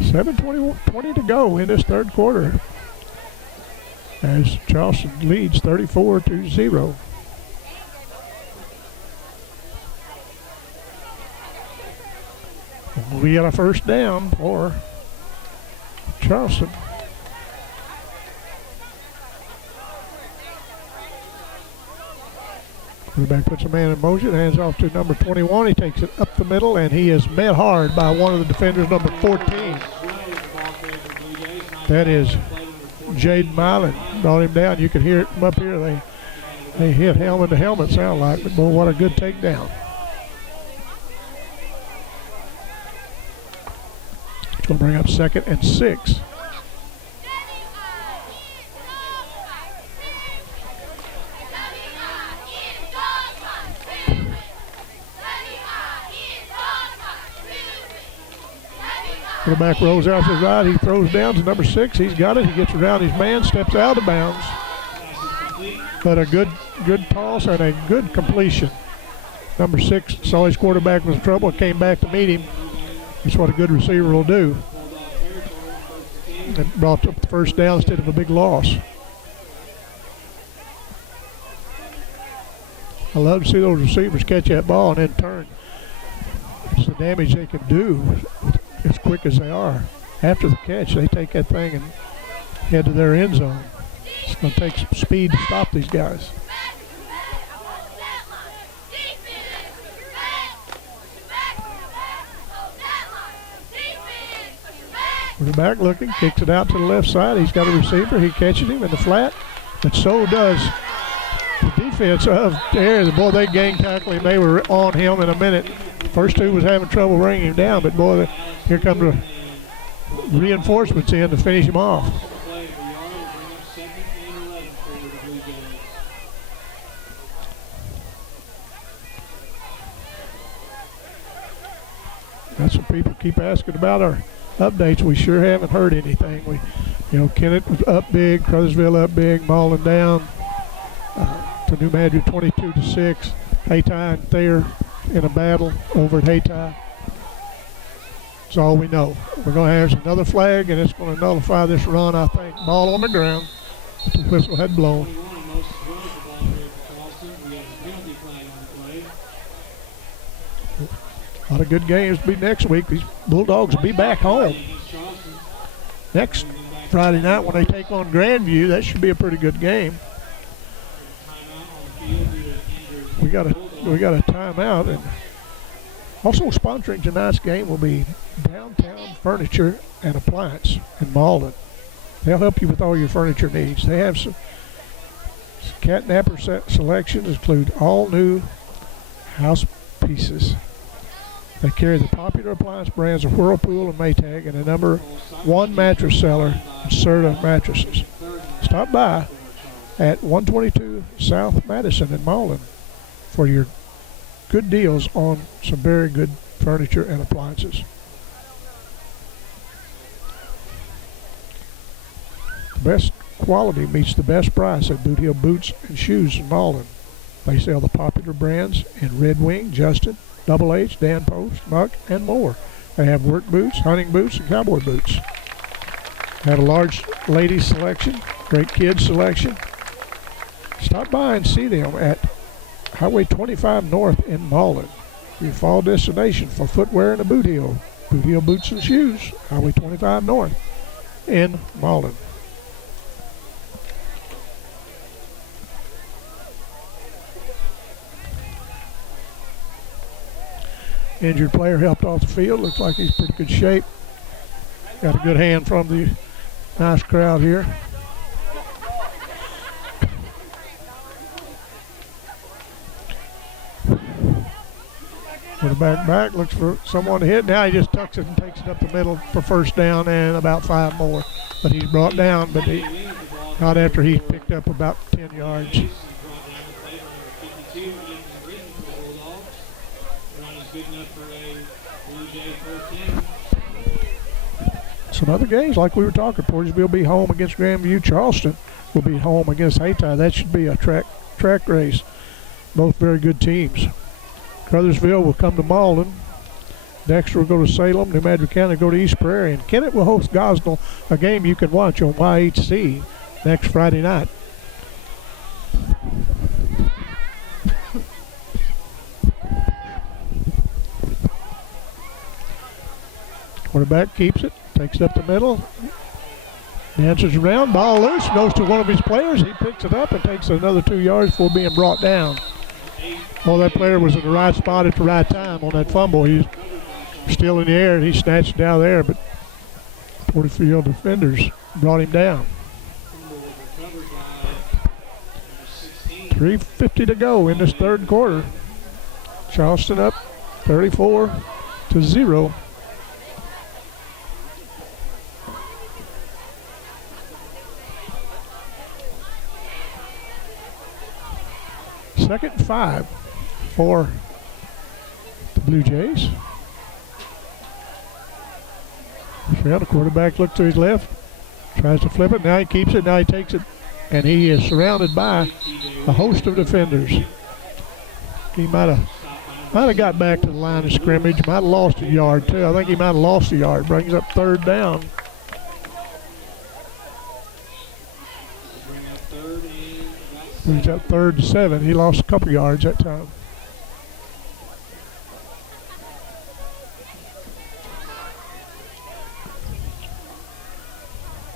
$7:20 to go in this third quarter as Charleston leads 34-0. We got a first down for Charleston. Quarterback puts a man in motion, hands off to number 21. He takes it up the middle, and he is met hard by one of the defenders, number 14. That is Jaden Milan. Brought him down. You can hear it from up here. They hit helmet to helmet, sound like, but boy, what a good takedown. It's going to bring up 2nd and 6. Quarterback rolls out to his right. He throws down to number 6. He's got it. He gets around his man, steps out of bounds. But a good toss and a good completion. Number 6 saw his quarterback was in trouble and came back to meet him. That's what a good receiver will do. And brought up the first down instead of a big loss. I love to see those receivers catch that ball and then turn. It's the damage they can do as quick as they are. After the catch, they take that thing and head to their end zone. It's going to take some speed to stop these guys. Quarterback looking, kicks it out to the left side. He's got a receiver. He catches him in the flat, but so does the defense of there. Boy, they gang tackling. They were on him in a minute. First two was having trouble bringing him down, but boy, here come the reinforcements in to finish him off. That's what people keep asking about our updates. We sure haven't heard anything. Kennett was up big, Crothersville up big, Malden down to New Madrid 22-6. Hayti and Thayer in a battle over at Hayti. That's all we know. We're going to have another flag, and it's going to nullify this run, I think. Ball on the ground. The whistle had blown. A lot of good games to be next week. These Bulldogs will be back home next Friday night when they take on Grandview. That should be a pretty good game. We got a timeout, and also sponsoring tonight's game will be Downtown Furniture and Appliance in Malden. They'll help you with all your furniture needs. They have some catnapper selections, include all new house pieces. They carry the popular appliance brands of Whirlpool and Maytag, and the #1 mattress seller, Serta Mattresses. Stop by at 122 South Madison in Malden for your good deals on some very good furniture and appliances. The best quality meets the best price at Boot Hill Boots and Shoes in Malden. They sell the popular brands in Red Wing, Justin, Double H, Dan Post, Muck, and more. They have work boots, hunting boots, and cowboy boots. They have a large ladies selection, great kids selection. Stop by and see them at Highway 25 North in Malden, your fall destination for footwear and a Boot Hill. Boot Hill Boots and Shoes, Highway 25 North in Malden. Injured player helped off the field. Looks like he's in pretty good shape. Got a good hand from the nice crowd here. Quarterback back, looks for someone to hit. Now he just tucks it and takes it up the middle for first down and about 5 more. But he's brought down, but not after he picked up about 10 yards. Some other games, like we were talking, Portageville will be home against Grandview. Charleston will be home against Hayti. That should be a track race. Both very good teams. Crothersville will come to Malden. Dexter will go to Salem. New Madrid County will go to East Prairie. And Kennett will host Gosnell, a game you can watch on YHC next Friday night. Quarterback keeps it, takes it up the middle, dances around, ball loose, goes to one of his players. He picks it up and takes another 2 yards before being brought down. Well, that player was in the right spot at the right time on that fumble. He's still in the air, and he snatched it down there, but Portageville defenders brought him down. 3:50 to go in this third quarter. Charleston up 34-0. Second and 5 for the Blue Jays. Well, the quarterback looks to his left, tries to flip it. Now he keeps it. Now he takes it, and he is surrounded by a host of defenders. He might have got back to the line of scrimmage. Might have lost a yard too. I think he might have lost a yard. Brings up third down. Brings up 3rd and 7. He lost a couple yards that time.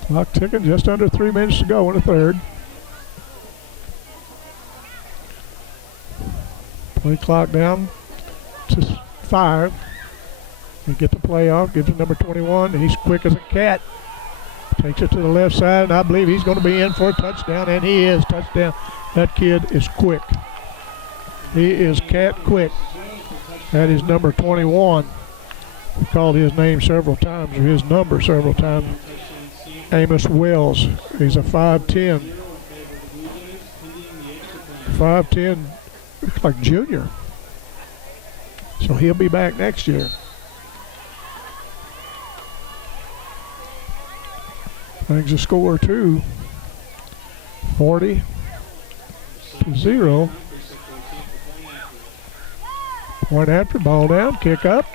Clock ticking, just under 3 minutes to go in the third. Play clock down to 5. They get the play off, gives it number 21, and he's quick as a cat. Takes it to the left side, and I believe he's going to be in for a touchdown, and he is. Touchdown. That kid is quick. He is cat quick. That is number 21. We called his name several times, or his number several times. Amos Wells. He's a 5'10". 5'10", looks like junior. So he'll be back next year. Brings the score to 40-0. Point after, ball down, kick up.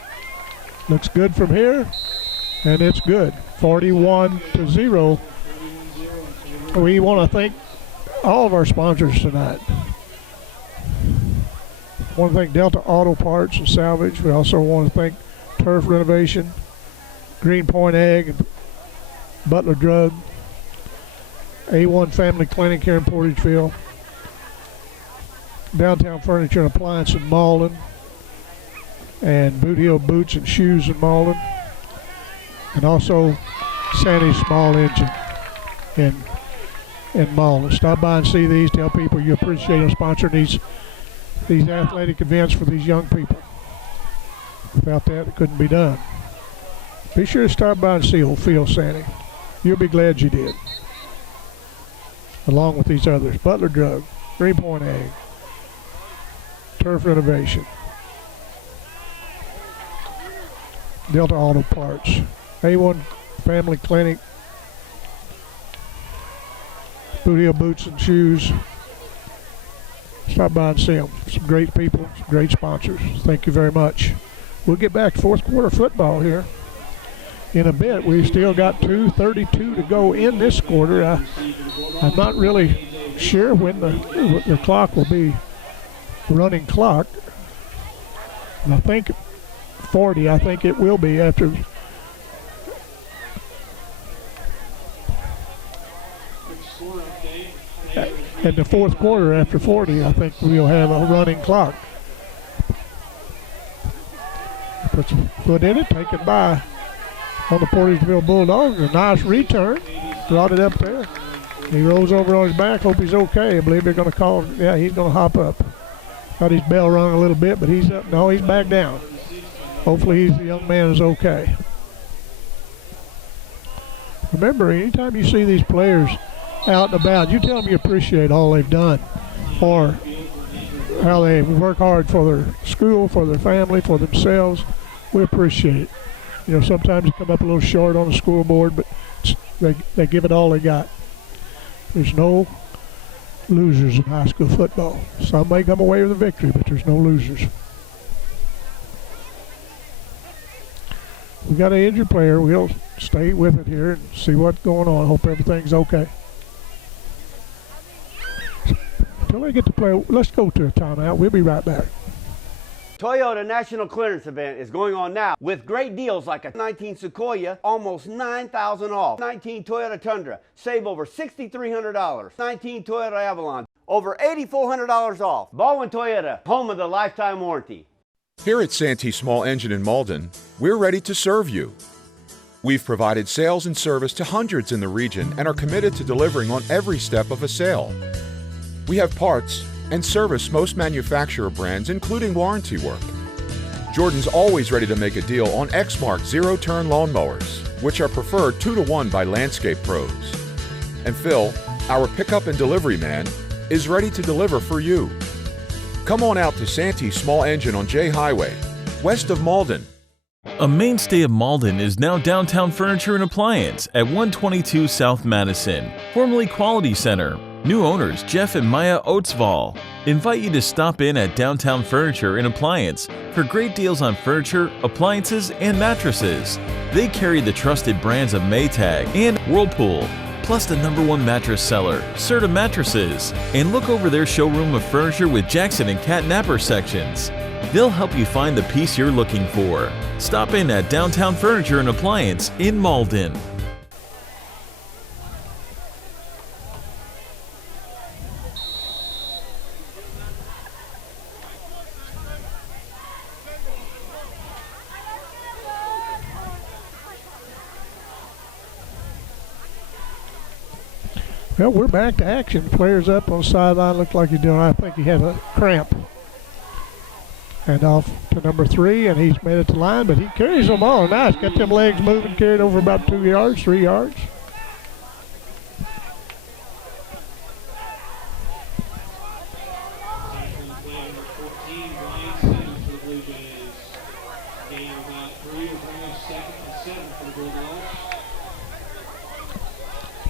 Looks good from here, and it's good. 41-0. We want to thank all of our sponsors tonight. I want to thank Delta Auto Parts and Salvage. We also want to thank Turf Renovation, Greenpoint Ag, and Butler Drug, A1 Family Clinic here in Portageville, Downtown Furniture and Appliance in Malden, and Boot Heel Boots and Shoes in Malden, and also Sandy's Small Engine in Malden. Stop by and see these. Tell people you appreciate them sponsoring these athletic events for these young people. Without that, it couldn't be done. Be sure to stop by and see old Phil Sandy. You'll be glad you did. Along with these others. Butler Drug, Greenpoint Ag, Turf Renovation, Delta Auto Parts, A1 Family Clinic, Boot Heel Boots and Shoes. Stop by and see them. Some great people, some great sponsors. Thank you very much. We'll get back to fourth quarter football here in a bit. We've still got 2:32 to go in this quarter. I'm not really sure when the clock will be running clock. I think 40. I think it will be after. At the fourth quarter after 40, I think we'll have a running clock. Puts a foot in it, taken by on the Portageville Bulldogs. A nice return. Brought it up there. He rolls over on his back. Hope he's okay. I believe they're going to call him. Yeah, he's going to hop up. Got his bell rung a little bit, but he's up. No, he's back down. Hopefully the young man is okay. Remember, anytime you see these players out and about, you tell them you appreciate all they've done for how they work hard for their school, for their family, for themselves, we appreciate it. You know, sometimes you come up a little short on the scoreboard, but they give it all they got. There's no losers in high school football. Some may come away with a victory, but there's no losers. We got an injured player. We'll stay with it here and see what's going on. Hope everything's okay. Until they get to play, let's go to a timeout. We'll be right back. Toyota National Clearance Event is going on now with great deals like a 19 Sequoia, almost $9,000 off. 19 Toyota Tundra, save over $6,300. 19 Toyota Avalon, over $8,400 off. Baldwin Toyota, home of the lifetime warranty. Here at Santee Small Engine in Malden, we're ready to serve you. We've provided sales and service to hundreds in the region and are committed to delivering on every step of a sale. We have parts and service most manufacturer brands, including warranty work. Jordan's always ready to make a deal on Exmark zero-turn lawnmowers, which are preferred 2-to-1 by landscape pros. And Phil, our pickup and delivery man, is ready to deliver for you. Come on out to Santee Small Engine on J Highway, west of Malden. A mainstay of Malden is now Downtown Furniture and Appliance at 122 South Madison, formerly Quality Center. New owners Jeff and Maya Oatsvall invite you to stop in at Downtown Furniture and Appliance for great deals on furniture, appliances, and mattresses. They carry the trusted brands of Maytag and Whirlpool, plus the #1 mattress seller, Serta Mattresses, and look over their showroom of furniture with Jackson and Cat Napper sections. They'll help you find the piece you're looking for. Stop in at Downtown Furniture and Appliance in Malden. Well, we're back to action. Players up on the sideline. Looked like he's doing, I think he had a cramp. And off to number 3, and he's made it to line, but he carries them all. Nice. Got them legs moving, carried over about 2 yards, 3 yards.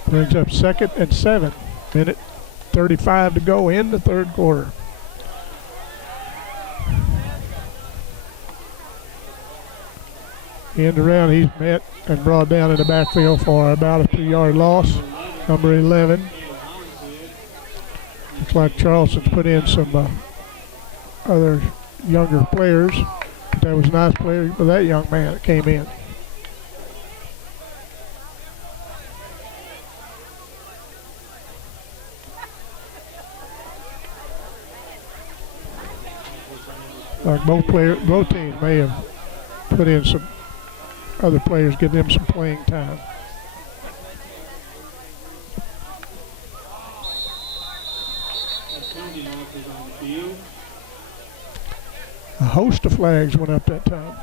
Brings up 2nd and 7. Minute 35 to go in the third quarter. End around, he's met and brought down in the backfield for about a 2-yard loss. Number 11. Looks like Charleston's put in some other younger players. But that was a nice player for that young man that came in. Both teams may have put in some other players, give them some playing time. A host of flags went up that time.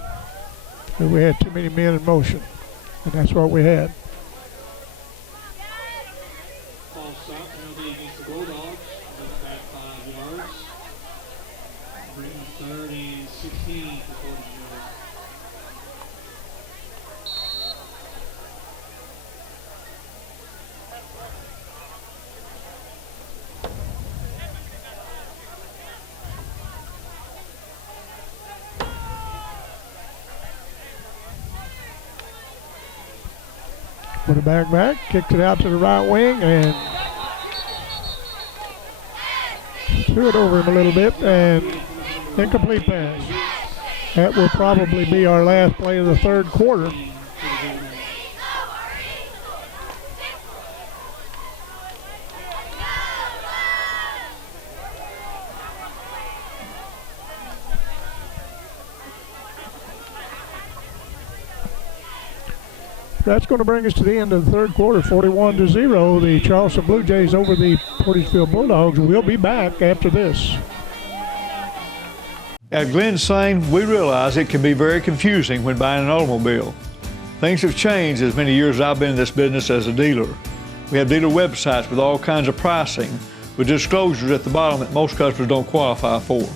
And we had too many men in motion, and that's what we had. Put it back, kicked it out to the right wing, and threw it over him a little bit, and incomplete pass. That will probably be our last play of the third quarter. That's going to bring us to the end of the third quarter, 41-0. The Charleston Blue Jays over the Portageville Bulldogs. We'll be back after this. At Glen Sane, we realize it can be very confusing when buying an automobile. Things have changed as many years as I've been in this business as a dealer. We have dealer websites with all kinds of pricing, with disclosures at the bottom that most customers don't qualify for.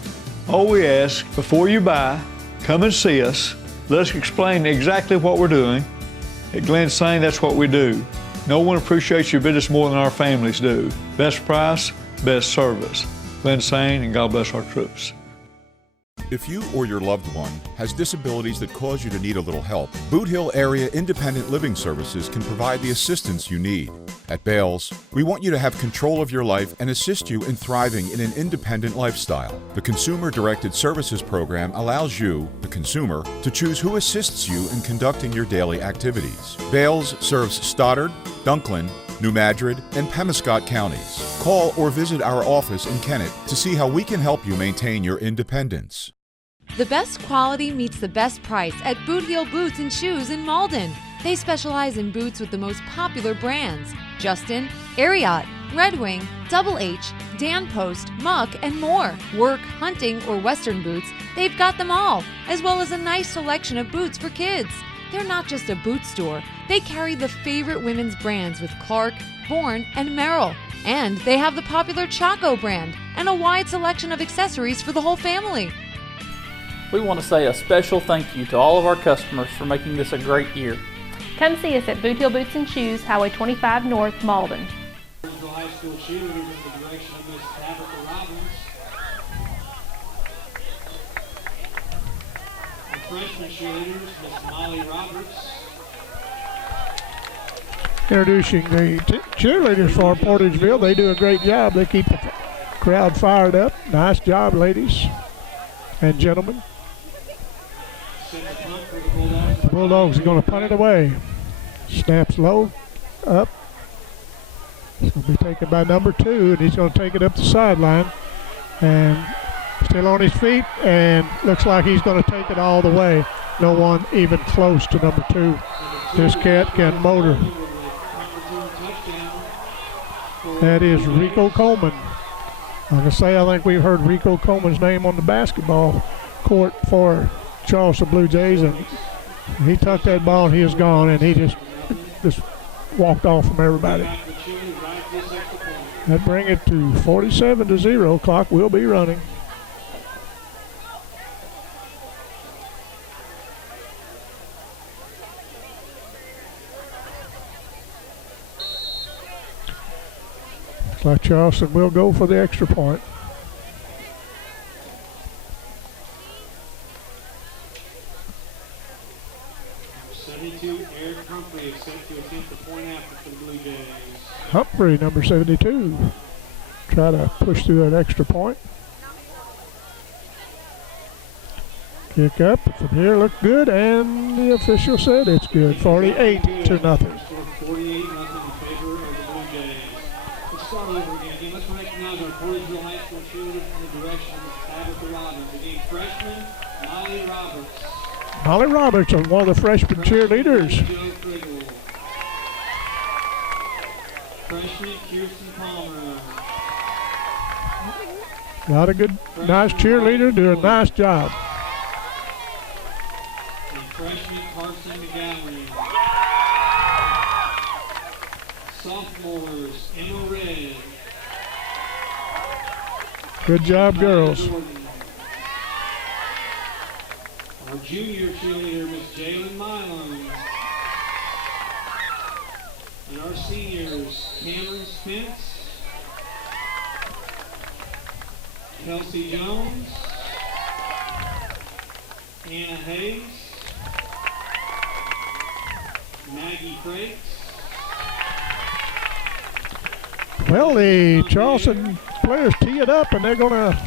All we ask, before you buy, come and see us, Let us explain exactly what we're doing. At Glen Sane, that's what we do. No one appreciates your business more than our families do. Best price, best service. Glen Sane, and God bless our troops. If you or your loved one has disabilities that cause you to need a little help, Boot Hill Area Independent Living Services can provide the assistance you need. At Bales, we want you to have control of your life and assist you in thriving in an independent lifestyle. The Consumer Directed Services Program allows you, the consumer, to choose who assists you in conducting your daily activities. Bales serves Stoddard, Dunklin, New Madrid, and Pemiscot counties. Call or visit our office in Kennett to see how we can help you maintain your independence. The best quality meets the best price at Boot Heel Boots and Shoes in Malden. They specialize in boots with the most popular brands: Justin, Ariat, Red Wing, Double H, Dan Post, Muck, and more. Work, hunting, or Western boots, they've got them all, as well as a nice selection of boots for kids. They're not just a boot store. They carry the favorite women's brands with Clark, Bourne, and Merrill. And they have the popular Chaco brand and a wide selection of accessories for the whole family. We want to say a special thank you to all of our customers for making this a great year. Come see us at Boot Heel Boots and Shoes, Highway 25 North, Malden. High school cheerleaders in the direction of Miss Tabitha Robbins. The freshman cheerleaders, Miss Molly Roberts. Introducing the cheerleaders for Portageville. They do a great job. They keep the crowd fired up. Nice job, ladies and gentlemen. The Bulldogs are going to punt it away. Snaps low, up. It's going to be taken by number 2, and he's going to take it up the sideline. And still on his feet, and looks like he's going to take it all the way. No one even close to number 2. This cat can motor. That is Rico Coleman. Like I say, I think we've heard Rico Coleman's name on the basketball court for Charleston Blue Jays, and he tucked that ball and he is gone, and he just walked off from everybody. That bring it to 47-0. Clock will be running. Looks like Charleston will go for the extra point. Eric Humphrey is set to attempt the point after for the Blue Jays. Humphrey, number 72, try to push through that extra point. Kick up from here, look good, and the official said it's good. 48-0. 48-0 in favor of the Blue Jays. Let's start over again. Let's recognize our Portageville High School cheerleaders in the direction of Tabitha Robbins. Again, freshman Molly Roberts. Molly Roberts, one of the freshman cheerleaders. Freshman Kirsten Palmer. Got a good, nice cheerleader, doing a nice job. And freshman Carson McGowan. Sophomores Emma Red. Good job, girls. Our junior cheerleader, Miss Jalen Milam. And our seniors, Cameron Spence, Kelsey Jones, Anna Hayes, Maggie Frakes. Well, the Charleston players tee it up, and they're going to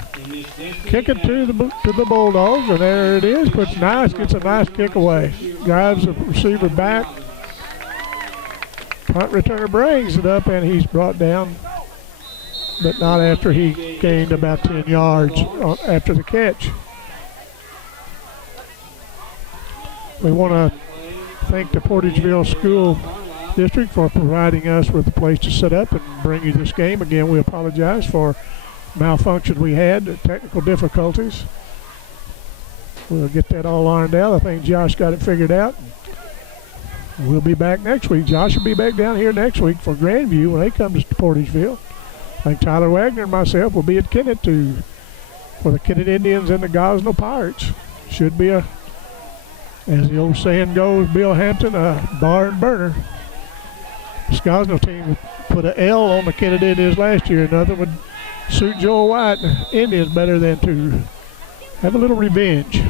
kick it to the Bulldogs, and there it is. Puts nice, gets a nice kick away. Drives the receiver back. Punt returner brings it up, and he's brought down, but not after he gained about 10 yards after the catch. We want to thank the Portageville School District for providing us with a place to set up and bring you this game. Again, we apologize for malfunction we had, technical difficulties. We'll get that all ironed out. I think Josh got it figured out. We'll be back next week. Josh will be back down here next week for Grandview when they come to Portageville. I think Tyler Wagner and myself will be at Kennett for the Kennett Indians and the Gosnell Pirates. Should be a As the old saying goes, Bill Hampton, a barn burner. The Scosno team would put an L on the kid that did his last year. Nothing would suit Joel White and Indians better than to have a little revenge.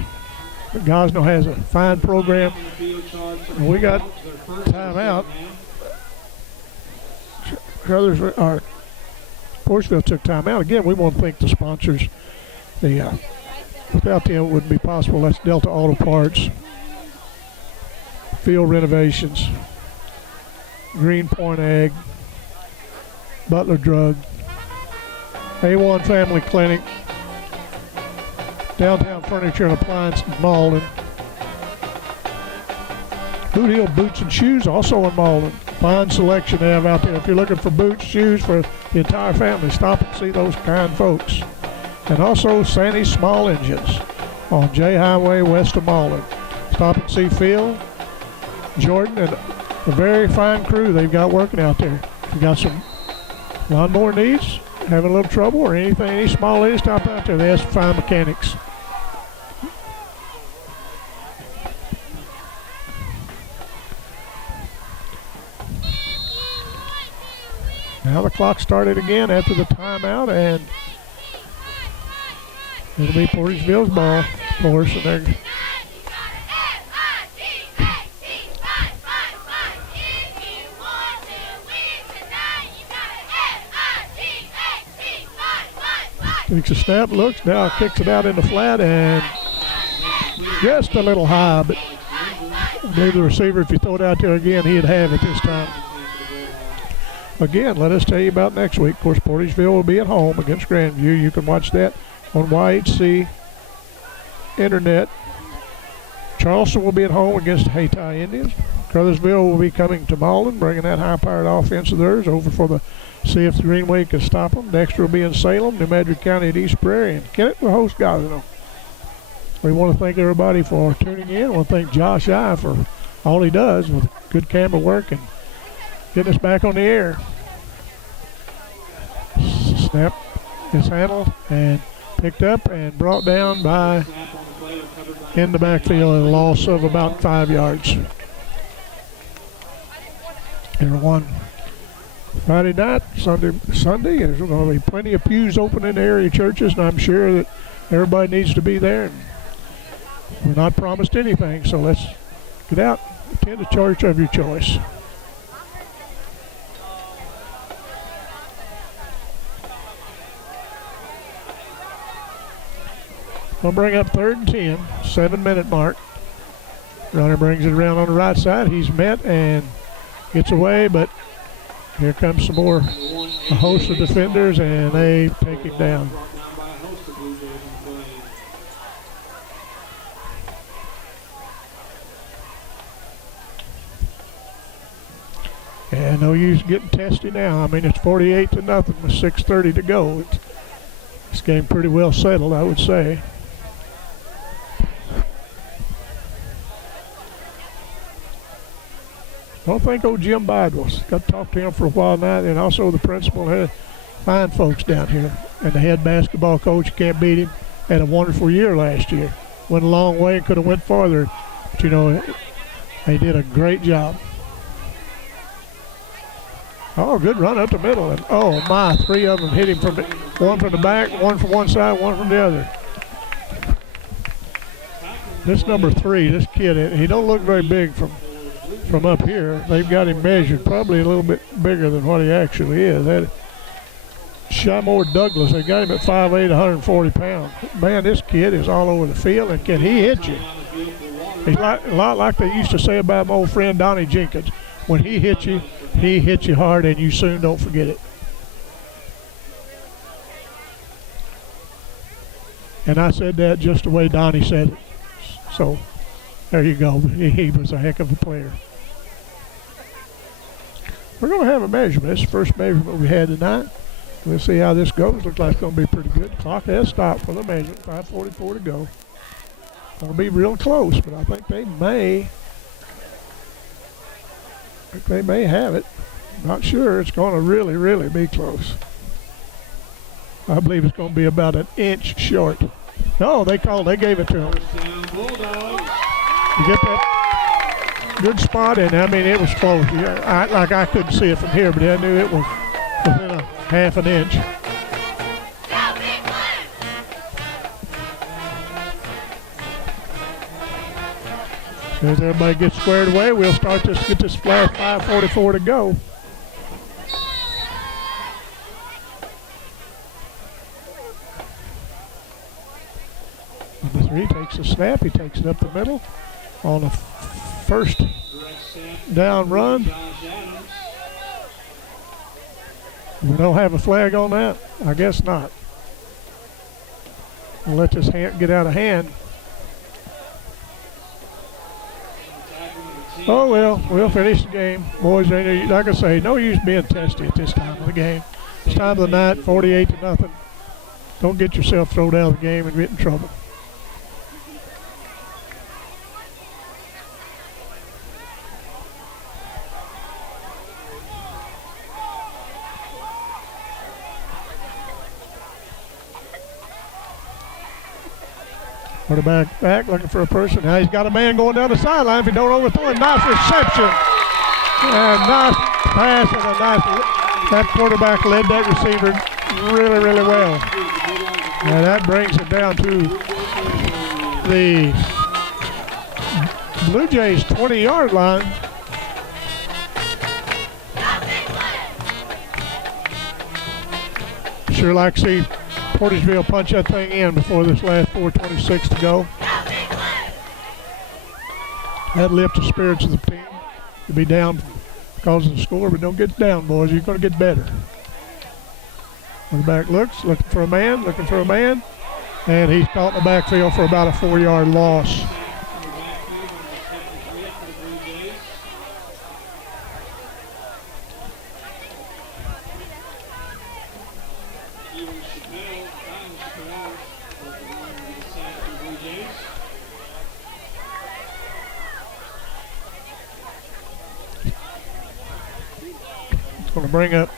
But Gosno has a fine program. And we got timeout. Portageville took timeout. Again, we want to thank the sponsors. Without them, it wouldn't be possible. That's Delta Auto Parts, Field Renovations, Greenpoint Ag, Butler Drug, A1 Family Clinic, Downtown Furniture and Appliance in Malden, Boot Hill Boots and Shoes also in Malden. Fine selection they have out there. If you're looking for boots, shoes for the entire family, stop and see those kind folks. And also Sandy's Small Engines on J Highway west of Malden. Stop and see Phil, Jordan, and a very fine crew they've got working out there. If you got some lawnmower needs, having a little trouble, or anything, any small ladies, stop out there. They have some fine mechanics. Now the clock started again after the timeout, and it'll be Portageville's ball, of course, and they're takes a snap, looks, now kicks it out in the flat, and just a little high, but I believe the receiver, if you throw it out there again, he'd have it this time. Again, let us tell you about next week. Of course, Portageville will be at home against Grandview. You can watch that on YHC Internet. Charleston will be at home against the Hayti Indians. Crothersville will be coming to Malden, bringing that high-powered offense of theirs over for the see if the Greenway can stop them. Dexter will be in Salem, New Madrid County at East Prairie, and Kennett will host Gosnell. We want to thank everybody for tuning in. I want to thank Josh I for all he does with good camera work and getting us back on the air. Snap is handled and picked up and brought down by in the backfield at a loss of about 5 yards. Everyone, Friday night, Sunday, there's going to be plenty of pews open in the area churches, and I'm sure that everybody needs to be there. And we're not promised anything, so let's get out, attend a church of your choice. We'll bring up 3rd and 10, 7-minute mark. Runner brings it around on the right side. He's met and gets away, but here comes some more, a host of defenders, and they take him down. And no use getting testy now. I mean, it's 48-0 with 6:30 to go. This game pretty well settled, I would say. I don't think old Jim Bidwell's got to talk to him for a while now, and also the principal had fine folks down here. And the head basketball coach, can't beat him, had a wonderful year last year. Went a long way and could have went farther. But, you know, they did a great job. Oh, good run up the middle. And, oh, my, 3 of them hit him from one from the back, one from one side, one from the other. This number 3, this kid, he don't look very big from up here. They've got him measured probably a little bit bigger than what he actually is. That Shymore Douglas, they got him at 5'8", 140 pounds. Man, this kid is all over the field, and can he hit you? He's a lot like they used to say about my old friend Donnie Jenkins. When he hits you hard, and you soon don't forget it. And I said that just the way Donnie said it. So there you go. He was a heck of a player. We're going to have a measurement. This is the first measurement we had tonight. We'll see how this goes. Looks like it's going to be pretty good. Clock has stopped for the measurement. 5:44 to go. Going to be real close, but I think they may have it. Not sure. It's going to really, really be close. I believe it's going to be about an inch short. No, they gave it to him. You get that good spot, and I mean, it was close. I couldn't see it from here, but I knew it was within a half an inch. As soon as everybody gets squared away, we'll start get this flash 5:44 to go. Number 3 takes a snap. He takes it up the middle on a first down run. We don't have a flag on that? I guess not. We'll let this get out of hand. Oh, well, we'll finish the game. Boys, like I say, no use being testy at this time of the game. It's time of the night, 48-0. Don't get yourself thrown out of the game and get in trouble. Quarterback back, looking for a person. Now he's got a man going down the sideline. If he don't overthrow it, nice reception. And nice pass and a nice, that quarterback led that receiver really, really well. And that brings it down to the Blue Jays 20-yard line. Sure like to see Portageville punch that thing in before this last 4:26 to go. That lift the spirits of the team. You'll be down because of the score, but don't get down, boys. You're going to get better. Quarterback looking for a man, and he's caught in the backfield for about a 4-yard loss. Going to bring up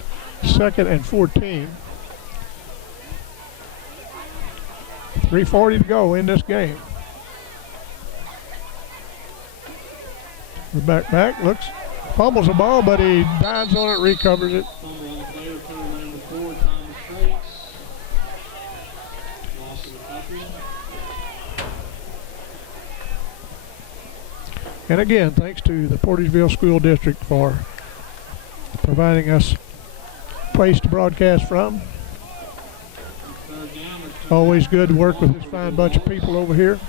2nd and 14. 3:40 to go in this game. The back looks, fumbles the ball, but he dives on it, recovers it. And again, thanks to the Portageville School District for providing us a place to broadcast from. Always good to work with this fine bunch of people over here.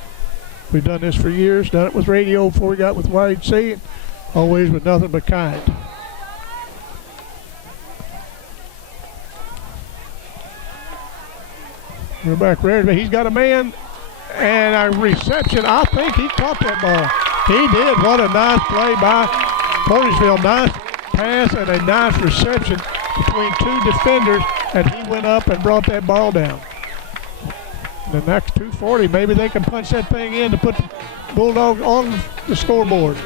We've done this for years, done it with radio before we got with YHC, always with nothing but kind. We're back ready. He's got a man and a reception. I think he caught that ball. He did. What a nice play by Portageville. Nice pass and a nice reception between two defenders, and he went up and brought that ball down. The next 2:40, maybe they can punch that thing in to put the Bulldog on the scoreboard.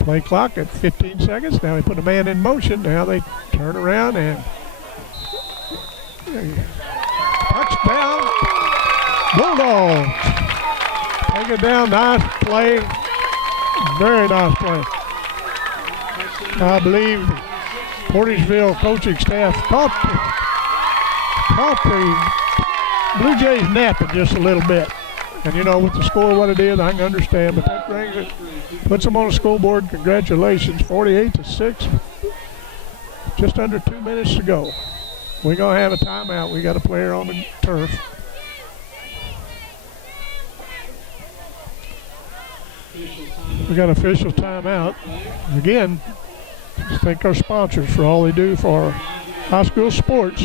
Play clock at 15 seconds. Now they put a man in motion. Now they turn around and touchdown, Bulldogs. Take it down, nice play. Very nice play. I believe Portageville coaching staff caught the Blue Jays napping just a little bit. And you know, with the score what it is, I can understand, but that brings it, puts them on the scoreboard. Congratulations, 48-6. Just under 2 minutes to go. We're going to have a timeout. We got a player on the turf. We got official timeout. Again, thank our sponsors for all they do for high school sports.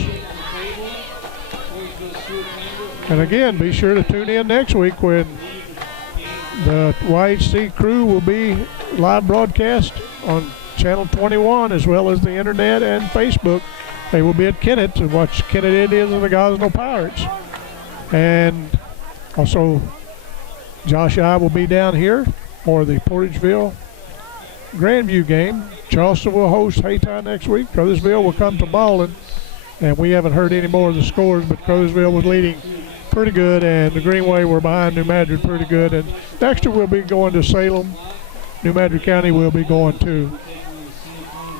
And again, be sure to tune in next week when the YHC crew will be live broadcast on Channel 21 as well as the internet and Facebook. They will be at Kennett to watch Kennett Indians and the Gosnell Pirates. And also, Josh and I will be down here for the Portageville Grandview game. Charleston will host Haytown next week. Crothersville will come to Malden. And we haven't heard any more of the scores, but Crothersville was leading pretty good, and the Greenway were behind New Madrid pretty good. And Dexter will be going to Salem. New Madrid County will be going to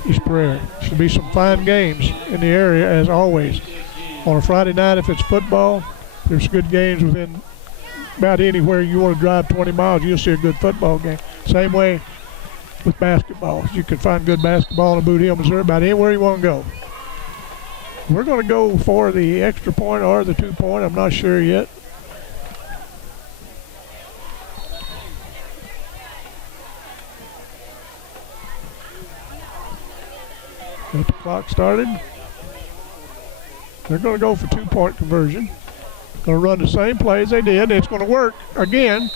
East Prairie. Should be some fine games in the area, as always. On a Friday night, if it's football, there's good games within about anywhere you want to drive 20 miles, you'll see a good football game. Same way with basketball. You can find good basketball in Boot Hill, Missouri, about anywhere you want to go. We're going to go for the extra point or the 2-point. I'm not sure yet. Got the clock started. They're going to go for 2-point conversion. Going to run the same play as they did. It's going to work again.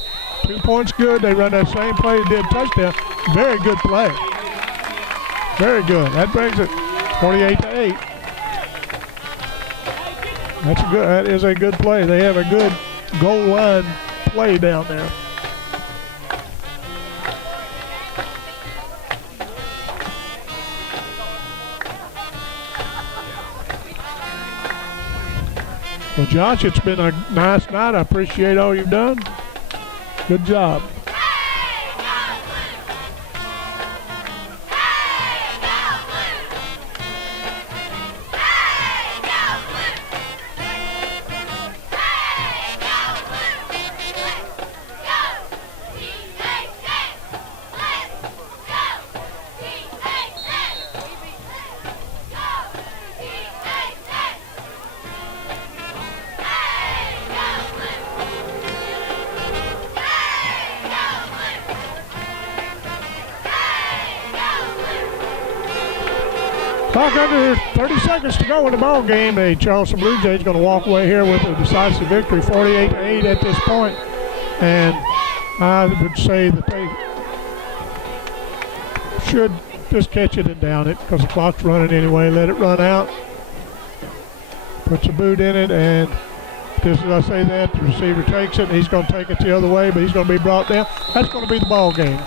2 points good. They run that same play they did touchdown. Very good play. Very good. That brings it 48-8. That is a good play. They have a good goal line play down there. Well, Josh, it's been a nice night. I appreciate all you've done. Good job. Clock under 30 seconds to go in the ball game. The Charleston Blue Jays going to walk away here with a decisive victory, 48-8 at this point. And I would say that they should just catch it and down it because the clock's running anyway. Let it run out. Puts a boot in it, and just as I say that, the receiver takes it, and he's going to take it the other way, but he's going to be brought down. That's going to be the ball game.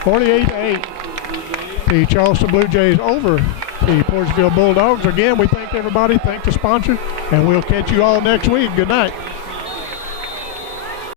48-8. The Charleston Blue Jays over the Portageville Bulldogs. Again, we thank everybody, thank the sponsor, and we'll catch you all next week. Good night.